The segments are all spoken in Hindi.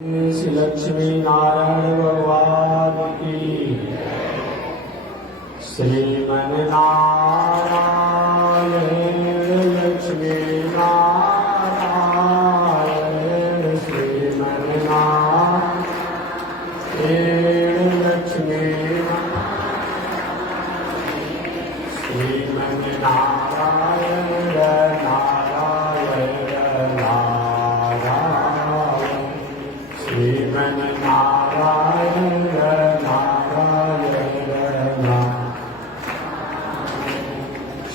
श्री लक्ष्मी नारायण भगवान की। श्रीमन नारायण लक्ष्मी नारायण श्रीमन नारायण लक्ष्मी श्रीमन नारायण नारायण नारायण श्रीमन नारायण नारायण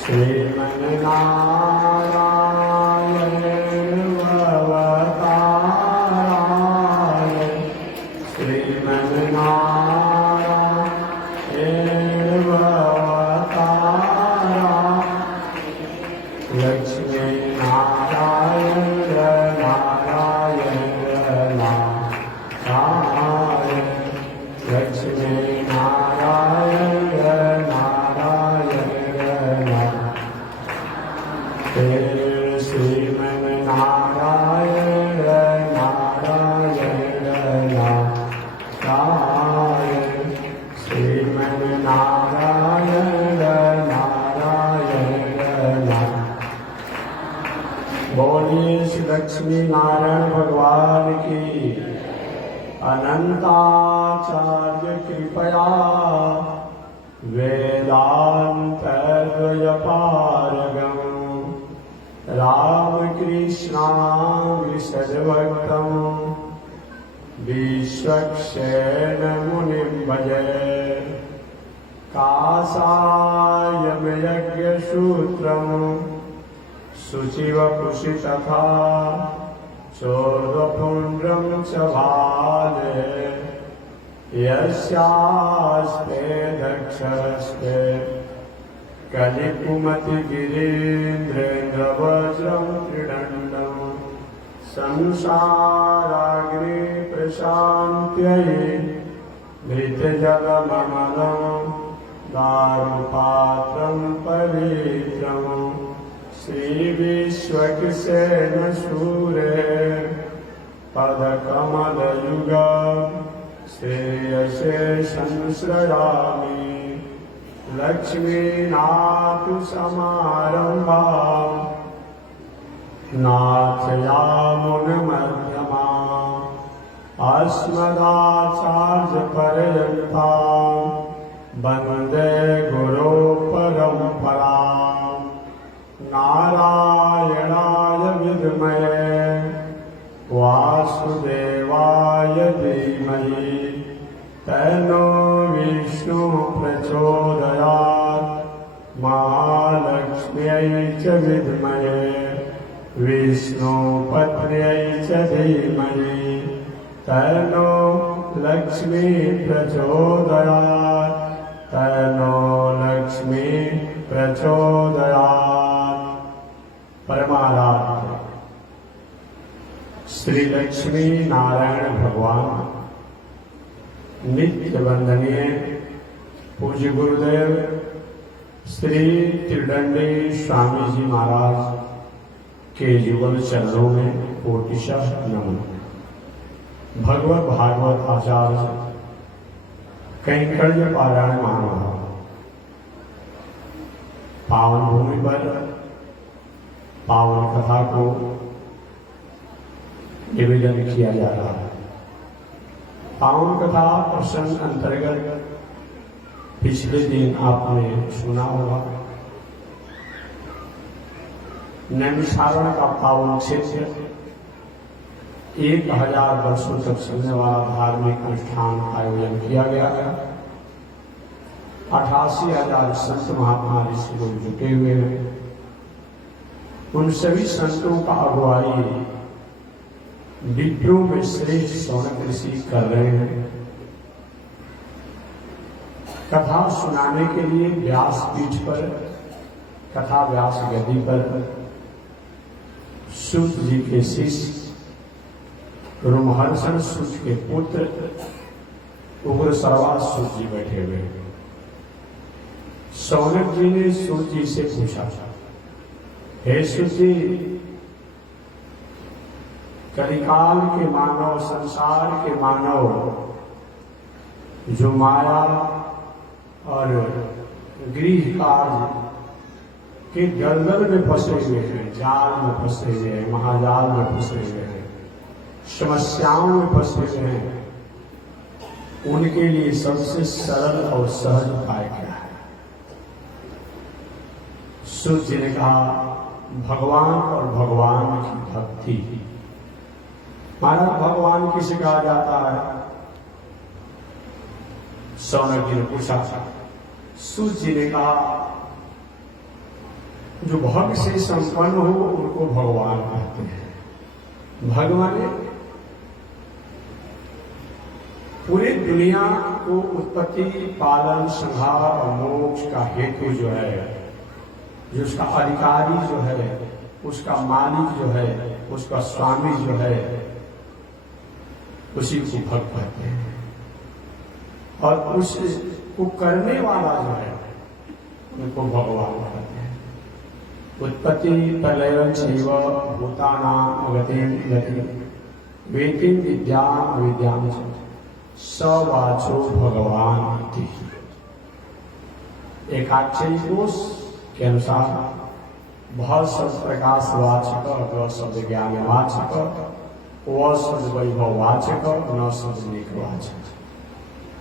श्रीमन नारायण भवतारायण श्रीमन नारायण भवतारायण लक्ष्मी नारायण नारायण लक्ष्मी नारायण नारायण श्रीमन नारायण नारायण नारायण श्रीमन नारायण नारायण बोलिए श्री लक्ष्मी नारायण भगवान की। अनंताचार्य कृपया वेदान्तद्वयपारगं रामकृष्णाविशद्भक्तं विश्वक्सेनमुनिं भजे। काषायमयज्ञसूत्रं शुचिवपुषि तथा चोर्ध्वपुण्ड्रं च भाले यस्यास्ते दक्षस्ते कलिकुमतिगिरीन्द्रेन्द्रवज्रं त्रिदण्डं संसाराग्नि प्रशान्त्यै धृतजलममलं दारुपात्रं पवित्रम् श्रीविश्वक्सेन सूरे पदकमलयुग श्रेयसे संश्रयामि। लक्ष्मीनाथसमारम्भा नाथयामुनमध्यमा अस्मदाचार्यपर्यन्तां वन्दे गुरुपरम्परा। नारायणाय विद्महे वासुदेवाय धीमहि तन्नो विष्णु प्रचोदयात्। महालक्ष्म्यै च विद्महे विष्णुपत्न्यै च धीमहि तन्नो लक्ष्मी प्रचोदयात्। तन्नो लक्ष्मी प्रचोदयात्। परमाराध्य श्री लक्ष्मी नारायण भगवान नित्य वंदनीय पूज्य गुरुदेव श्री त्रिदंडी स्वामी जी महाराज के युगल चरणों में कोटिशः नमन। भगवत भागवत आचार्य कैंकर्य पारायण महानुभाव पावन भूमि पर पावन कथा को निवेदन किया जा रहा है। पावन कथा प्रसंग अंतर्गत पिछले दिन आपने सुना होगा। नैमिषारण्य का पावन क्षेत्र 1000 वर्षों तक चलने वाला धार्मिक अनुष्ठान आयोजन किया गया है। 88,000 संत महात्मा ऋषि लोग जुटे हुए हैं। उन सभी संतों का अगुवाई विप्रों में श्रेष्ठ शौनक ऋषि कर रहे हैं। कथा सुनाने के लिए व्यास पीठ पर कथा व्यास गद्दी पर सूत जी के शिष्य रोमहर्षण सूत के पुत्र उग्र सर्वास सूत जी बैठे हुए हैं। शौनक जी ने सूत जी से पूछा, हे सूत जी कलिकाल के मानव, संसार के मानव जो माया और गृह कार्य के दलदल में फंसे हुए हैं, जाल में फंसे हुए हैं, महाजाल में फंसे हुए हैं, समस्याओं में फंसे हुए हैं, उनके लिए सबसे सरल और सहज उपाय क्या है? सूर्य जी ने कहा भगवान और भगवान की भक्ति। महाराज भगवान किसे कहा जाता है? सौनक जी ने पूछा। सूर्य जी ने कहा जो भक्त से संपन्न हो उनको भगवान कहते हैं। भगवान पूरी दुनिया को उत्पत्ति, पालन, संहार और मोक्ष का हेतु जो है, जो उसका अधिकारी जो है, उसका मालिक जो है, उसका स्वामी जो है, उसी को भक्त कहते हैं। और उसको करने वाला जो है उनको भगवान कहते हैं। उत्पत्ति प्रलय चैव भूतानां गतिं गति वेतिं विद्यां विद्यां स वाचो भगवान इति। एकाक्षरी कोश के अनुसार बहुत शब्द प्रकाश वाचक, व शब्द ज्ञान वाचक, व शब्द वैभव वाचक, न शब्द निक वाचक।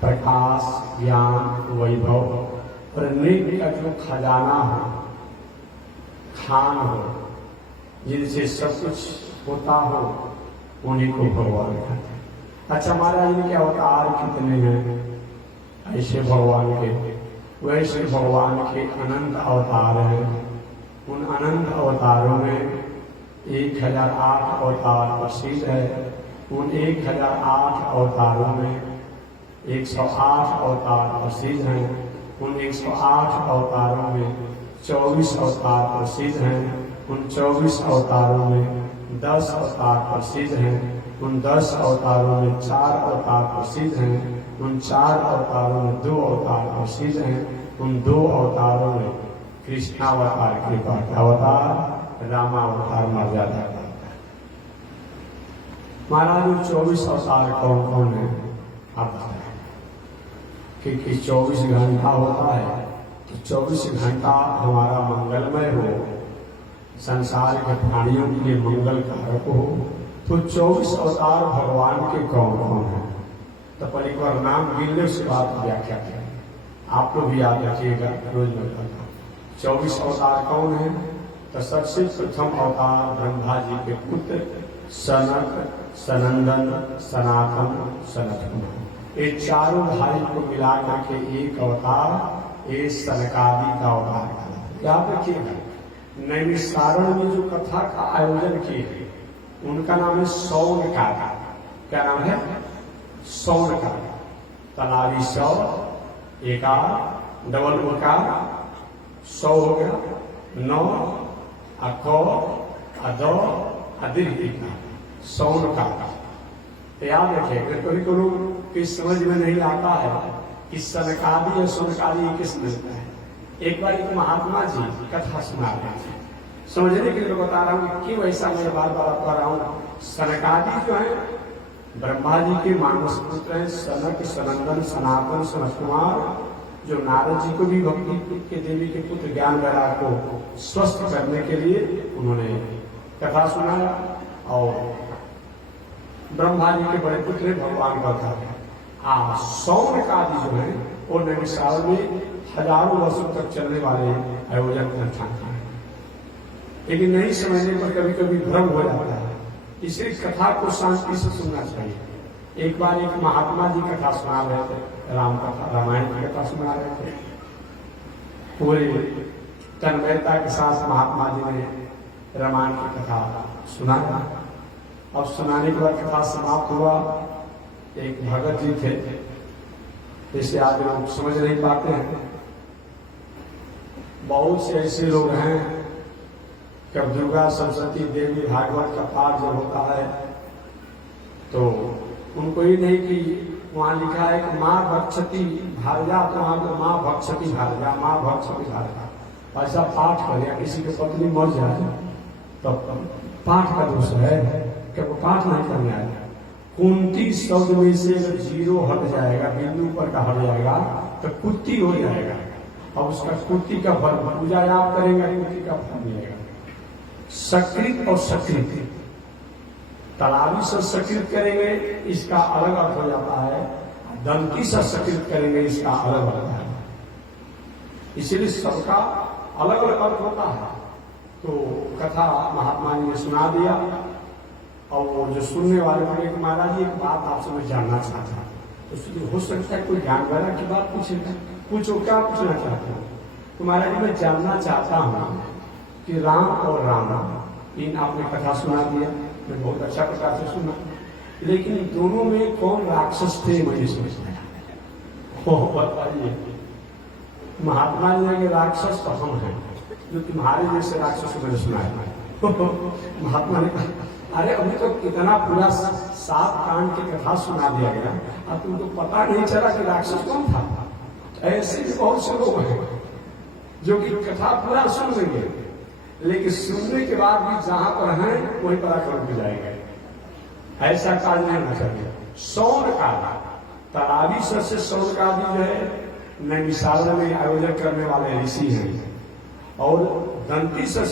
प्रकाश, ज्ञान, वैभव और निक का जो खजाना हो, खान हो, जिनसे सब कुछ होता हो, उन्हीं को भगवान कहते हैं। अच्छा महाराज इनके अवतार कितने हैं? ऐसे भगवान के वैसे भगवान के अनंत अवतार हैं। उन अनंत अवतारों में 1008 अवतार प्रसिद्ध है। उन 1008 अवतारों में 108 अवतार प्रसिद्ध हैं। उन 108 अवतारों में 24 अवतार प्रसिद्ध हैं। उन 24 अवतारों में 10 अवतार प्रसिद्ध हैं। उन 10 अवतारों में 4 अवतार प्रसिद्ध हैं। उन 4 अवतारों में 2 अवतार प्रसिद्ध हैं। उन 2 अवतारों में कृष्णावतार कृपा का अवतार, रामावतार मर्यादा का अवतार। महाराज 24 अवतार कौन कौन है आप बताएं? क्योंकि 24 घंटा होता है तो 24 घंटा हमारा मंगलमय हो, संसार के प्राणियों के लिए मंगल कारक हो, तो 24 अवतार भगवान के कौन कौन है? तो पर एक बार नाम गिनने से बात व्याख्या करें। आप लोग भी याद रखिएगा, रोज मैं कहता हूँ 24 अवतार कौन है? तो सबसे प्रथम अवतार ब्रह्मा जी के पुत्र सनक, सनंदन, सनातन, सनत। ये चारों भाई को मिला करके एक अवतार, ये सनकादि का अवतार। याद रखिएगा, नैमिषारण्य में जो कथा का आयोजन किए उनका नाम है सौनकादि। क्या नाम है? सौनकादि। तनावी सौ, एकार, डबल उकार, 100 हो गया, 9 अको अदो अदीर्घ सौनकादि। याद रखिए, कभी कभी कि समझ में नहीं आता है कि सनकादि और सौनकादि किस मिलता है। एक बार एक महात्मा जी कथा सुना रहे थे, समझने के लिए बता रहा हूँ कि क्यों ऐसा मैं बार बार कर रहा हूँ। सनकादि जो है ब्रह्मा जी के मानस पुत्र हैं, सनक, सनंदन, सनातन, सनत कुमार, जो नारद जी को भी भक्ति के देवी के पुत्र ज्ञान वैराग को स्वस्थ करने के लिए उन्होंने कथा सुनाया। और ब्रह्मा जी के बड़े पुत्र भगवान का था। सौनकादि जो है वो नैमिषारण्य में हजारों वर्षों तक चलने वाले आयोजन करता है, लेकिन नहीं समझने पर कभी कभी भ्रम हो जाता है। इसलिए कथा को शांति से सुनना चाहिए। एक बार एक महात्मा जी कथा सुना रहे थे, राम कथा, रामायण की कथा सुना रहे थे। पूरे तन्मयता के साथ महात्मा जी ने रामायण की कथा सुनाया। अब सुनाने के बाद कथा समाप्त हुआ। एक भगत जी थे, जैसे आज लोग समझ नहीं पाते हैं, बहुत से ऐसे लोग हैं जब दुर्गा, सरस्वती, देवी, भागवत का पाठ जब होता है तो उनको ये नहीं कि वहां लिखा है कि माँ भक्षति भार्या, तो वहां पर माँ भक्षति भार्या, माँ भक्षति भार्या। ऐसा पाठ कर या किसी की पत्नी मर जाए तो पाठ का दोष है। क्या वो पाठ नहीं करने आएगा? कुंती शब्द में से अगर जीरो हट जाएगा, बिंदु पर का हट जाएगा तो कुत्ती हो जाएगा, और उसका कुत्ती का फल पूजा आप करेंगे, कुत्ती का फल मिलेगा। सकृत और सकृत, तलावी से सकृत करेंगे इसका अलग अर्थ हो जाता है, दंती से सकृत करेंगे इसका अलग अर्थ है। इसीलिए सबका अलग अलग अर्थ होता है। तो कथा महात्मा जी ने सुना दिया, और वो जो सुनने वाले बोले कि महाराज जी एक बात आपसे मैं जानना चाहता हूँ। तो हो सकता है कोई ज्ञान वाला की बात पूछेगा, पूछो क्या पूछना चाहते हो? तो महाराज जी मैं जानना चाहता हूँ कि राम और रावण, इन आपने कथा सुना दिया, मैं बहुत अच्छा प्रकार से सुना, लेकिन दोनों में कौन राक्षस थे मुझे समझना है, बताइए। महात्मा जी ने राक्षस तो हम हैं, जो तुम्हारे जैसे राक्षस मैंने सुना है। महात्मा ने कहा अरे अभी तो कितना पूरा 7 कांड की कथा सुना दिया गया, अब तुमको पता नहीं चला कि राक्षस कौन था। ऐसे भी बहुत से लोग हैं जो कि कथा पूरा सुन लेंगे, लेकिन सुनने के बाद भी जहां पर हैं वहीं पर आकर रुक जाएंगे। ऐसा कार्य नहीं होना चाहिए। सौन का तलावी से सौन का भी जो है नैमिषारण्य में आयोजन करने वाले ऋषि हैं, और दंती से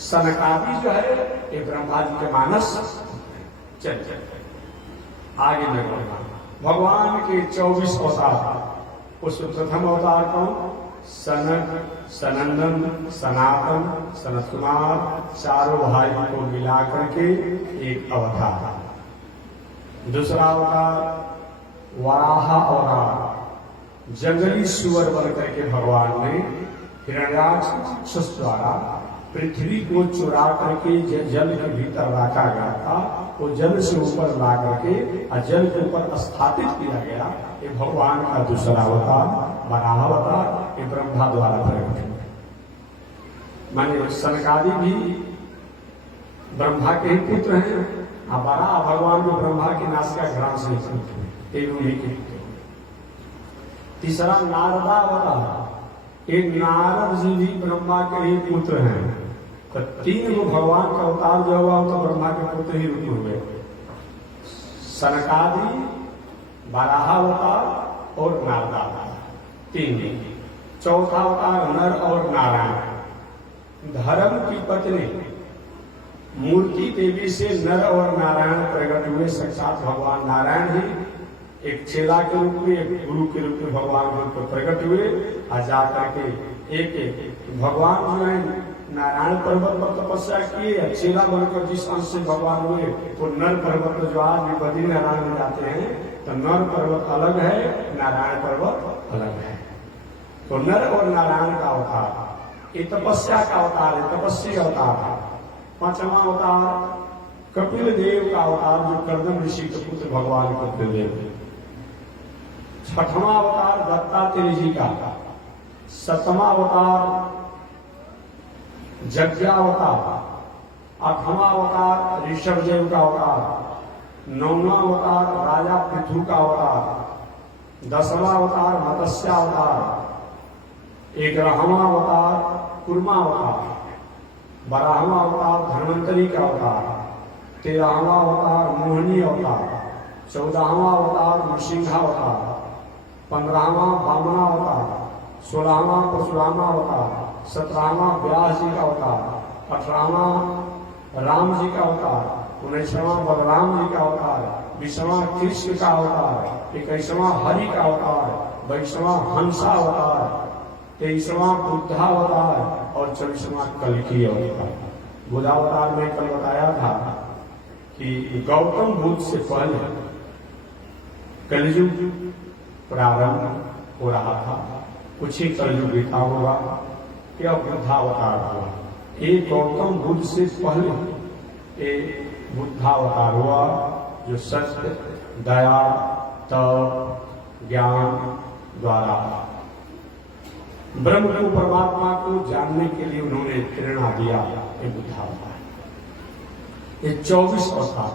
सनकादि जो है ये ब्रह्मा जी के मानस। चल आगे मैं बोलूंगा भगवान के 24 अवतार। उस प्रथम अवतार कौन? सनक, सनंदन, सनातन, सनत कुमार, चारों भाई को मिलाकर के एक अवतार। दूसरा अवतार वराह अवतार, जंगली सुअर बन करके भगवान ने हिरण्याक्ष द्वारा पृथ्वी को चुरा करके जल के भीतर रखा गया था, वो जल से ऊपर ला करके और जल के ऊपर स्थापित किया गया। ये भगवान का दूसरा अवतार वराह अवतार, ये ब्रह्मा द्वारा प्रकट हुआ। माने सनकादि भी ब्रह्मा के ही पुत्र हैं, और वराह भगवान को ब्रह्मा की नासिका घ्राण से उन्हीं के। तीसरा नारदा अवतार, एक नारद जी भी ब्रह्मा के ही पुत्र हैं। तो 3 गो भगवान का अवतार जो हुआ तो ब्रह्मा के पुत्र ही रूप हुए, सनकादि, वराह अवतार और नारदा अवतार, 3। चौथा अवतार नर और नारायण। धर्म की पत्नी मूर्ति देवी से नर और नारायण प्रकट हुए। साक्षात भगवान नारायण ही एक चेला के रूप में, एक गुरु के रूप में भगवान के रूप में प्रकट हुए, और जाकर के एक भगवान जो है नारायण पर्वत पर तपस्या किए, चेला बनकर जिस अंश से भगवान हुए वो नर पर्वत, जो आज भी बद्री नारायण में जाते हैं, तो नर पर्वत अलग है, नारायण पर्वत अलग है। तो नर और नारायण का अवतार ये तपस्या का अवतार है, तपस्वी अवतार है। 5वां अवतार कपिल देव का अवतार, जो कर्दम ऋषि के पुत्र भगवान कपिल देव। 6वां अवतार दत्तात्रेय जी का। 7वां अवतार यज्ञावतार। 8वां अवतार ऋषभ देव का अवतार। 9वां अवतार राजा पृथु का अवतार। 10वां अवतार मत्स्यावतार। 11वां अवतार कूर्मा अवतार। 12वां अवतार धन्वंतरी का अवतार। 13वां अवतार मोहिनी अवतार। 14वां अवतार नृसिंहावतार। 15वां वामना अवतार। 16वां परशुरामा अवतार। 17वां व्यास जी का अवतार। 18वां राम जी का अवतार। 19वां बलराम जी का अवतार। 20वां कृष्ण का अवतार। 21वां हरि का अवतार। 22वां हंसा अवतार। 23वां बुद्धावतार और 24वां कल्कि अवतार। बुद्धावतार में कल बताया था कि गौतम बुद्ध से पहले कलयुग प्रारंभ हो रहा था, कुछ ही कलयुग बीता होगा, क्या बुद्धावतार हुआ। एक गौतम बुद्ध से पहले एक बुद्धावतार हुआ, जो सत्य, दया, तप, ज्ञान द्वारा ब्रह्म को, परमात्मा को जानने के लिए उन्होंने प्रेरणा दिया। ये बुद्धावतार, ये 24 अवतार।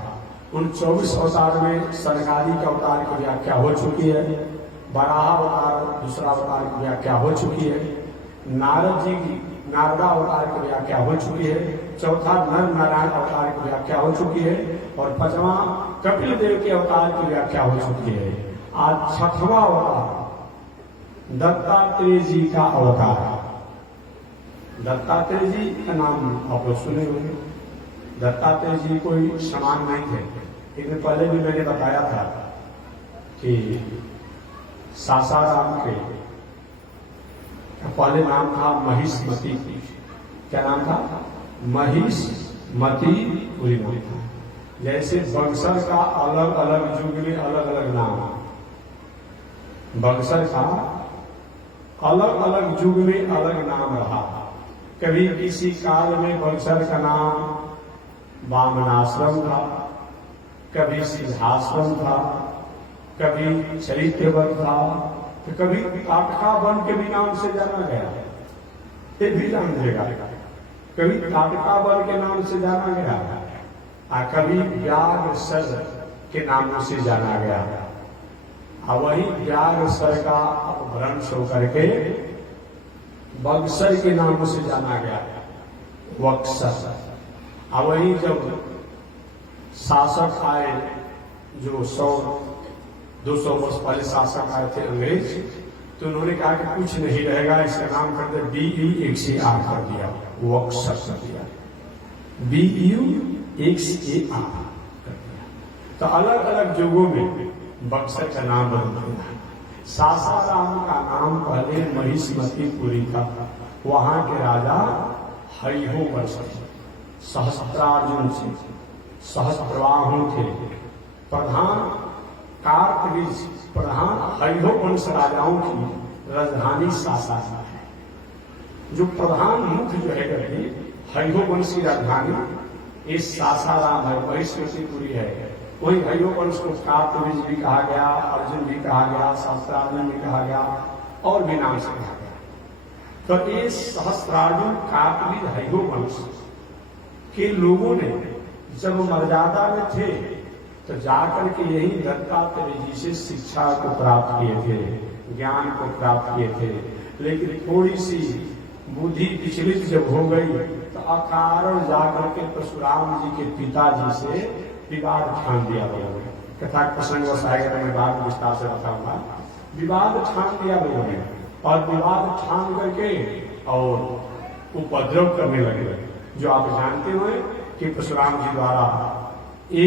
उन 24 अवतार में सनकादि के अवतार की व्याख्या हो चुकी है। वराह अवतार दूसरा अवतार की व्याख्या हो चुकी है। नारद जी की नारदा अवतार की व्याख्या हो चुकी है। चौथा नर नारायण अवतार की व्याख्या हो चुकी है। और 5वां कपिल देव के अवतार की व्याख्या हो चुकी है। आज 6वां अवतार दत्तात्रेय जी का अवतार। दत्तात्रेय जी का नाम आप लोग सुने होंगे। दत्तात्रेय जी कोई समान नहीं थे। एक दिन पहले भी मैंने बताया था कि सासाराम के पहले नाम था महिष्मती। क्या नाम था? महिष्मती पूरी नाम था। जैसे बक्सर का अलग अलग युग में अलग अलग नाम, बक्सर का अलग अलग युग में अलग नाम रहा। कभी किसी काल में बक्सर का नाम वामनाश्रम था, कभी सिद्धाश्रम था, कभी चरित्रवन था, तो कभी ताटका वन के भी नाम से जाना गया। ये भी जान देगा। कभी ताटका वन के नाम से जाना गया और कभी व्याघ्रसर के नाम से जाना गया। और वही व्याघ्रसर का अपभ्रंश होकर के बक्सर के नाम से जाना गया, बक्सर। और वही जब शासक आए, जो 100-200 वर्ष पहले शासक आए थे अंग्रेज, तो उन्होंने कहा कि कुछ नहीं रहेगा, इसका नाम कर दे BUXAR कर दिया, बक्सर कर दिया, BUXAR कर दिया। तो अलग अलग युगों में बक्सर का नाम बदल गया। सासाराम का नाम पहले महिष्मतीपुरी था। वहां के राजा हरिहो वंश थे, सहस्त्रार्जुन से सहस्त्रबाहु थे। प्रधान कार्तवीज, प्रधान हरिहो वंश राजाओं की राजधानी सासाराम है। जो प्रधान मुख्य जो है करके हरिहो वंश की राजधानी इस सासाराम है, महिष्मतीपुरी है। वही हरिहो वंश को कार्तवीज भी कहा गया, अर्जुन भी कहा गया, सहस्त्रार्जुन भी कहा गया, और भी नाम से कहा गया। तो ये सहस्त्रार्जुन कार्तवीज हरिहो वंश के लोगों ने जब मर्यादा में थे तो जाकर के यही दत्तात्रेय जी से शिक्षा को प्राप्त किए थे, ज्ञान को प्राप्त किए थे। लेकिन थोड़ी सी बुद्धि विचलित जब हो गई तो अकारण जाकर के परशुराम जी के पिताजी से विवाद ठान दिया लोगों ने। कथा प्रसंग वसाएगा तो मैं बाद में विस्तार से बताऊंगा। विवाद ठान दिया लोगों ने और विवाद ठान करके और उपद्रव करने लगे। जो आप जानते हुए कि परशुराम जी द्वारा ये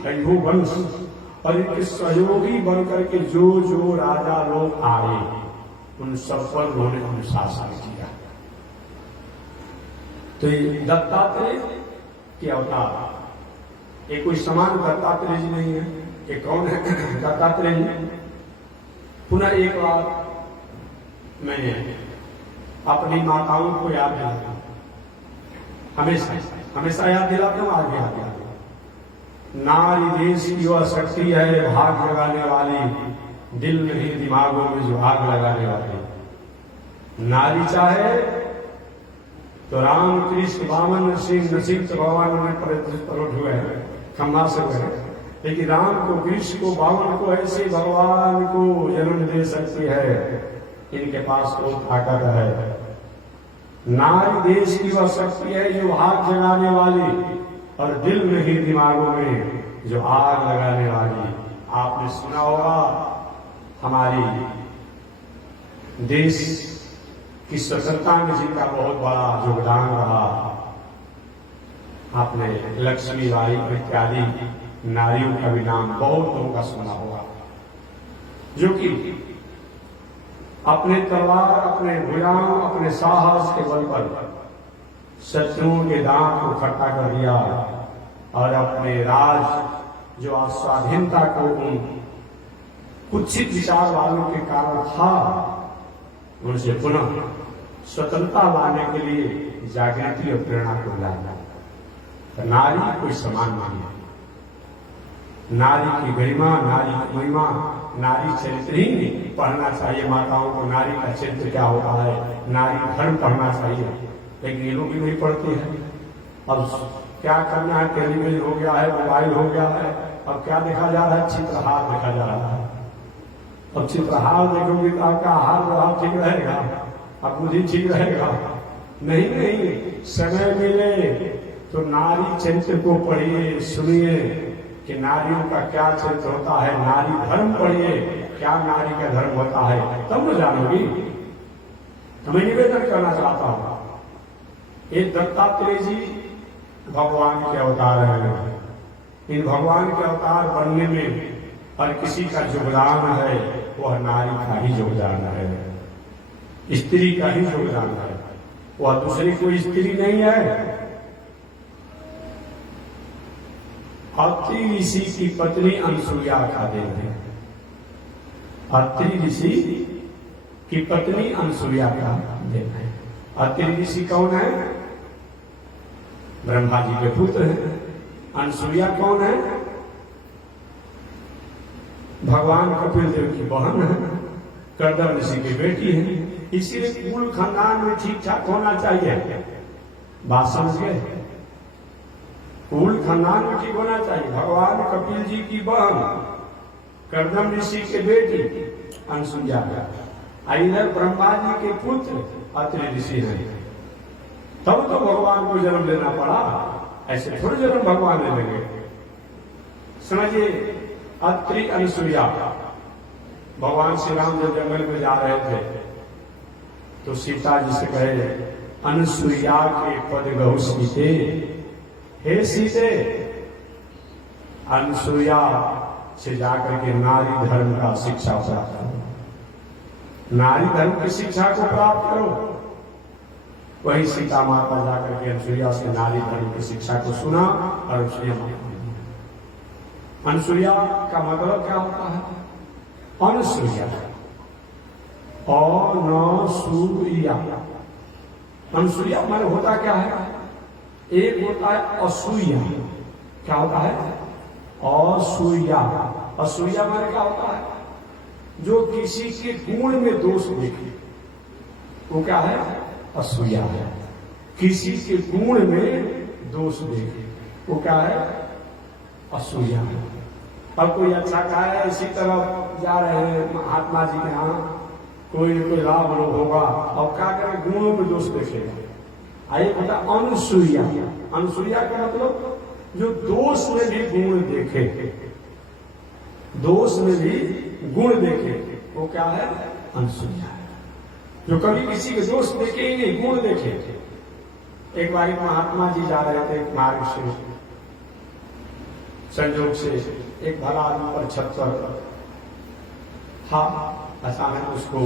हरिहो वंश और इनके सहयोगी बनकर के जो जो राजा लोग आए उन सब पर उन्होंने अनुशासन किया। तो ये दत्तात्रेय के अवतार, ये कोई समान दत्तात्रेय जी नहीं है। ये कौन है दत्तात्रेय जी? पुनः एक बार मैंने अपनी माताओं को याद दिलाता, हमेशा हमेशा याद दिलाता हूं, आज भी याद दिलाता हूं। नारी देश की वह शक्ति है भाग लगाने वाली, दिल में ही दिमागों में जो आग लगाने वाली। नारी चाहे तो राम कृष्ण वामन सिंह नरसिंह भगवान में प्रकट हुए हैं, खम्मा से हुए, लेकिन राम को कृष्ण को वामन को ऐसे भगवान को जन्म दे सकती है, इनके पास कोई ताकत है। नारी देश की वह शक्ति है जो आग जगाने वाली और दिल में ही दिमागों में जो आग लगाने वाली। आपने सुना होगा हमारी देश की स्वतंत्रता में जिनका बहुत बड़ा योगदान रहा, आपने लक्ष्मीबाई इत्यादि नारियों का भी नाम बहुत लोगों का सुना होगा, जो कि अपने तलवार, अपने भुजाओं, अपने साहस के बल पर शत्रुओं के दांत को खट्टा कर दिया और अपने राज जो स्वाधीनता को उन कुत्सित विचार वालों के कारण था उनसे पुनः स्वतंत्रता लाने के लिए जागृति और प्रेरणा को लाया। तो नारी कोई समान नहीं है। नारी की गरिमा, नारी की महिमा, नारी चरित्र ही पढ़ना चाहिए। माताओं को नारी का चरित्र क्या होता है, नारी धर्म पढ़ना चाहिए, लेकिन ये लोग भी नहीं पढ़ते हैं। अब क्या करना है, टेलीविजन हो गया है, मोबाइल हो गया है, अब क्या देखा जा रहा है, चित्रहार देखा जा रहा है। अब चित्रहार देखोगे तो आपका आहार व्यवहार ठीक रहेगा, अब बुद्धि ठीक रहेगा? नहीं नहीं, समय मिले तो नारी चरित्र को पढ़िए, सुनिए, कि नारियों का क्या चरित्र होता है, नारी धर्म पढ़िए, क्या नारी का धर्म होता है, तब न जानोगी। तो मैं निवेदन करना चाहता हूं, ये दत्तात्रेय जी भगवान के अवतार हैं। इन भगवान के अवतार बनने में और किसी का योगदान है, वह नारी का ही योगदान है, स्त्री का ही योगदान है, वह दूसरी कोई स्त्री नहीं है। अत्रि ऋषि की पत्नी अनसुईया का देन है। अत्रि ऋषि की पत्नी अनसुईया का देन है। अत्रि ऋषि कौन है? ब्रह्मा जी के पुत्र हैं। अनसुईया कौन है? भगवान कपिल देव की बहन है, कर्दम ऋषि की बेटी है। इसीलिए कुल खानदान में ठीक ठाक होना चाहिए। बात समझ गए? कुल खानदान में ठीक होना चाहिए। भगवान कपिल जी की बहन, कर्दम ऋषि के बेटी अनसुईया, इधर ब्रह्मा जी के पुत्र अत्रि ऋषि है। तब तो भगवान को जन्म लेना पड़ा, ऐसे थोड़े जन्म भगवान ले लेंगे। समझिए, अत्रि अनसुईया, भगवान श्री राम जब जंगल में जा रहे थे तो सीता जी से कहे, अनसुईया के पद गहु सीते, हे सीते। अनसुईया से जाकर के नारी धर्म का शिक्षा प्राप्त करो, नारी धर्म की शिक्षा को प्राप्त करो। वही सीता माता जाकर के अनसुईया से नारी धर्म की शिक्षा को सुना और अनसुईया का मतलब क्या होता है? अनसुईया, अनसुईया, अनसुईया माने होता क्या है? एक होता है असूया। क्या होता है? असूया। असूया माने क्या होता है? जो किसी के गुण में दोष देखे, वो क्या है? असूया है। किसी के गुण में दोष देखे, वो क्या है? असूया है। अब कोई अच्छा कहा है, इसी तरह जा रहे हैं महात्मा जी के यहाँ, कोई न कोई लाभ लोग होगा, और क्या करें? गुणों में दोष देखेगा। आइए पता, अनसुईया। अनसुईया का मतलब जो दोष में भी गुण देखे, दोष में भी गुण देखे, वो क्या है? अनसुईया। जो कभी किसी के दोष देखे ही नहीं, गुण देखे। एक बार महात्मा जी जा रहे थे मार्ग से, संयोग से एक भला आदमी पर छत पर था। अचानक उसको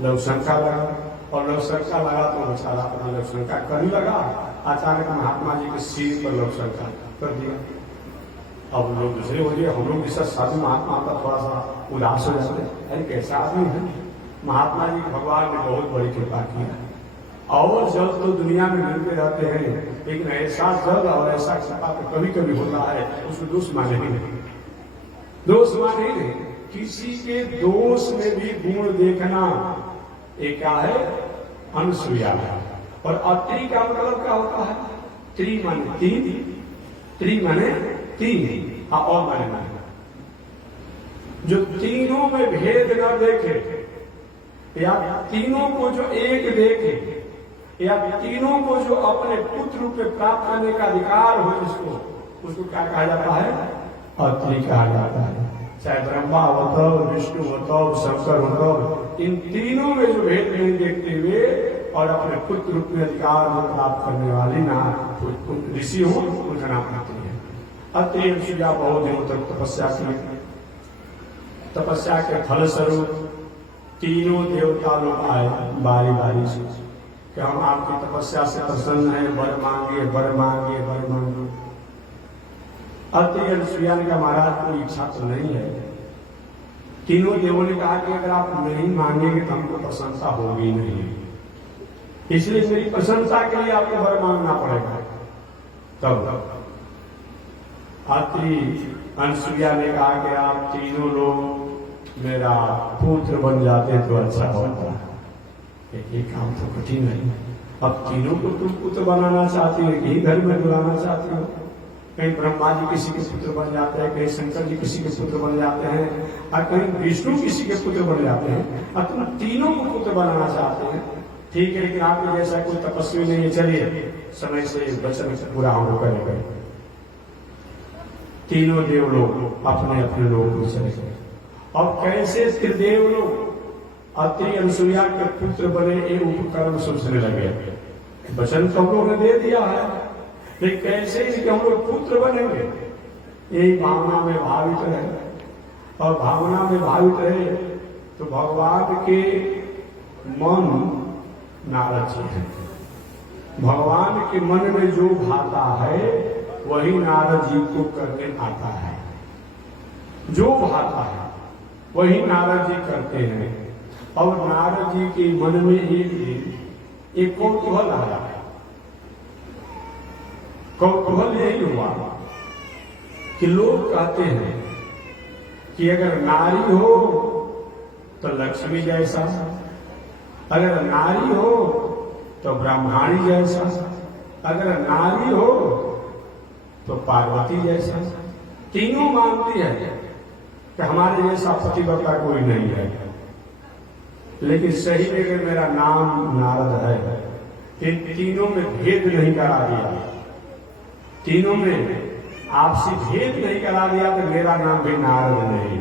लवशंका लगा, और लवशंका लगा तो बेचारा अपना लवशंका करने लगा। अचानक महात्मा जी के सिर पर लवशंका कर दिया। अब लोग दूसरे हो गए, हम लोग जैसा साधु महात्मा का थोड़ा सा उदास हो जाते, अरे कैसा आदमी है। महात्मा जी भगवान ने बहुत बड़ी कृपा की है। और जल तो दुनिया में मिलते रहते हैं, लेकिन ऐसा जल और ऐसा कृपा तो कभी कभी होता है, उसको दोष माने ही नहीं, दोष माने ही नहीं। किसी के दोष में भी गुण देखना, ये क्या है? अनसुईया है। और अत्रि का मतलब क्या होता है? त्रि माने तीन, त्रि माने तीन, और माने जो तीनों में भेद न देखे, या तीनों को जो एक देखे, या तीनों को जो अपने पुत्र रूप में प्राप्त करने का अधिकार हो, उसको क्या कहा जाता है? अत्रि कहा जाता है। चाहे ब्रह्मा होता हो, विष्णु होता हो, शंकर होता हो, इन तीनों में जो भेद नहीं देखते हुए और अपने पुत्र रूप में अधिकार प्राप्त करने वाली ना ऋषि हो, उनका नाम अत्रि है। अत्रि अनसुईया बहुत दिनों तक तपस्या की। तपस्या के फलस्वरूप तीनों देवता लोग आए बारी बारी से कि हम आपकी तपस्या से प्रसन्न हैं, वर मांगिए, वर मांगिए, वर मांगिए। अत्रि अनसुईया ने कहा, महाराज कोई इच्छा तो नहीं है। तीनों देवों ने कहा कि अगर आप नहीं मांगेंगे तो हमको प्रशंसा होगी नहीं, इसलिए मेरी प्रशंसा के लिए आपको वर मांगना पड़ेगा। तब अत्रि अनसुईया ने कहा कि आप तीनों लोग मेरा पुत्र बन जाते तो अच्छा होता। ये काम तो कठिन है। अब तीनों को तुम पुत्र बनाना चाहती हो, यही घर में बुलाना चाहती हो। कहीं ब्रह्मा जी किसी के पुत्र बन जाते हैं, कहीं शंकर जी किसी के पुत्र बन जाते हैं, और कहीं विष्णु किसी के पुत्र बन जाते हैं, और तुम तीनों को पुत्र बनाना चाहते हैं। ठीक है, लेकिन आपके जैसा कोई तपस्वी नहीं है, चलिए समय से वचन पूरा हम करेंगे। तीनों देवलोक अपने अपने लोक में चले गए। और कैसे त्रिदेव लोग अत्रि अनुसुईया के पुत्र बने, एक उपकर्म सोचने लगे। वचन तो हम लोग ने दे दिया है, लेकिन कैसे इनके हम लोग पुत्र बनेंगे, यही भावना में भावित रहे। और भावना में भावित रहे तो भगवान के मन नारद जी है। भगवान के मन में जो भाता है वही नारद जी को करने आता है। जो भाता है वही नारद जी करते हैं। और नारद जी के मन में एक कौतूहल आया। कौतूहल यही हुआ कि लोग कहते हैं कि अगर नारी हो तो लक्ष्मी जैसा, अगर नारी हो तो ब्रह्माणी जैसा, अगर नारी हो तो पार्वती जैसा। तीनों मानती है कि हमारे जैसा पतिव्रता कोई नहीं है। लेकिन सही में अगर मेरा नाम नारद है, इन तीनों में भेद नहीं करा दिया, तीनों में आपसी भेद नहीं करा दिया तो मेरा नाम भी नारद नहीं,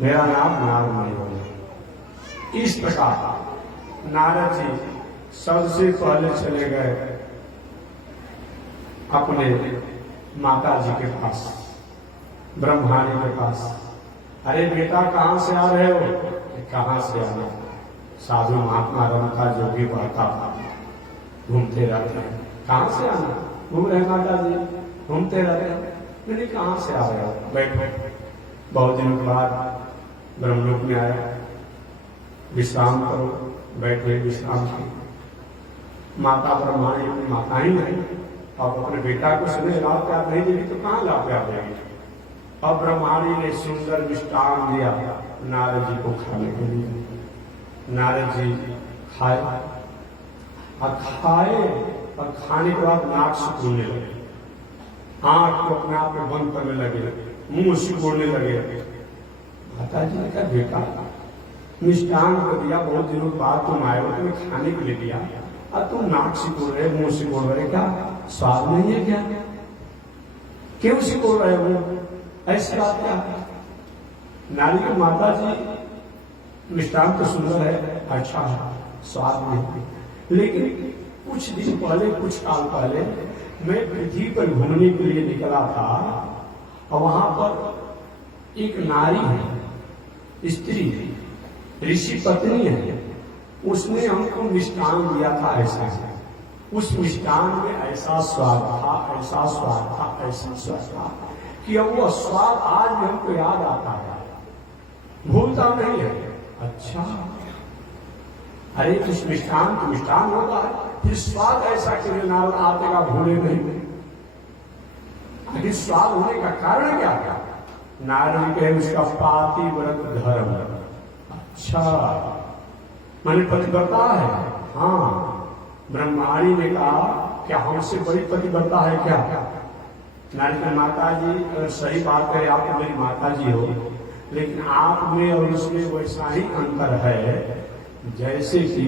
मेरा नाम नारद नहीं होगा। इस प्रकार नारद जी सबसे पहले चले गए अपने माता जी के पास, ब्रह्माणी के पास। अरे बेटा कहां से आ रहे हो? कहां से आना? साधु महात्मा रमता जोगी बढ़ता घूमते रहते हैं। कहां से आना? घूम रहे माता जी, घूमते रहते हैं। मैंने कहां से आ रहे हो? बैठो। बहुत दिनों के बाद ब्रह्मलोक में आया, विश्राम करो। बैठे विश्राम की। माता ब्रह्माणी अपनी माता ही नहीं, अब अपने बेटा को सुने लाभ प्यार नहीं देगी तो कहां लाभ प्यार देगी। अब ब्रह्माणी ने सुंदर मिष्टान दिया नारद जी को खाने के लिए। नारद जी खाए और खाने के बाद नाक सिकुड़ने लगे, आंख को अपने आप में बंद करने लगे, मुंह सिकुड़ने लगे। माता जी ने कहा बेटा मिष्टान कर दिया, बहुत दिनों बाद तुम आए हो, तुम्हें खाने के लिए दिया और तुम नाक सिकुड़ रहे, मुंह सिकुड़ रहे, क्या स्वाद नहीं है क्या? क्यों सिकुड़ रहे हो? ऐसी बात क्या? नारी की माता जी मिष्टान तो सुंदर है, अच्छा है, स्वाद नहीं, लेकिन कुछ दिन पहले, कुछ साल पहले मैं पृथ्वी पर घूमने के लिए निकला था और वहां पर एक नारी है, स्त्री, ऋषि पत्नी है, उसने हमको मिष्टान दिया था। ऐसा उस मिष्टान में ऐसा स्वाद था, ऐसा स्वाद था, ऐसा स्वाद था कि अब वो स्वाद आज भी हमको याद आता है, भूलता नहीं है। अच्छा, अरे कुछ मिष्टान तो मिष्टान होता है, फिर स्वाद ऐसा कि नारद आते का भूले नहीं। आखिर स्वाद होने का कारण क्या था? नारद कहे उसका पातिव्रत धर्म। अच्छा, मैंने पतिव्रता है। हाँ, ब्रह्माणी ने कहा क्या हमसे बड़ी पतिव्रता है क्या? नारद की माता जी, सही बात है, आप मेरी माता जी हो, लेकिन आप में और उसमें वैसा ही अंतर है जैसे कि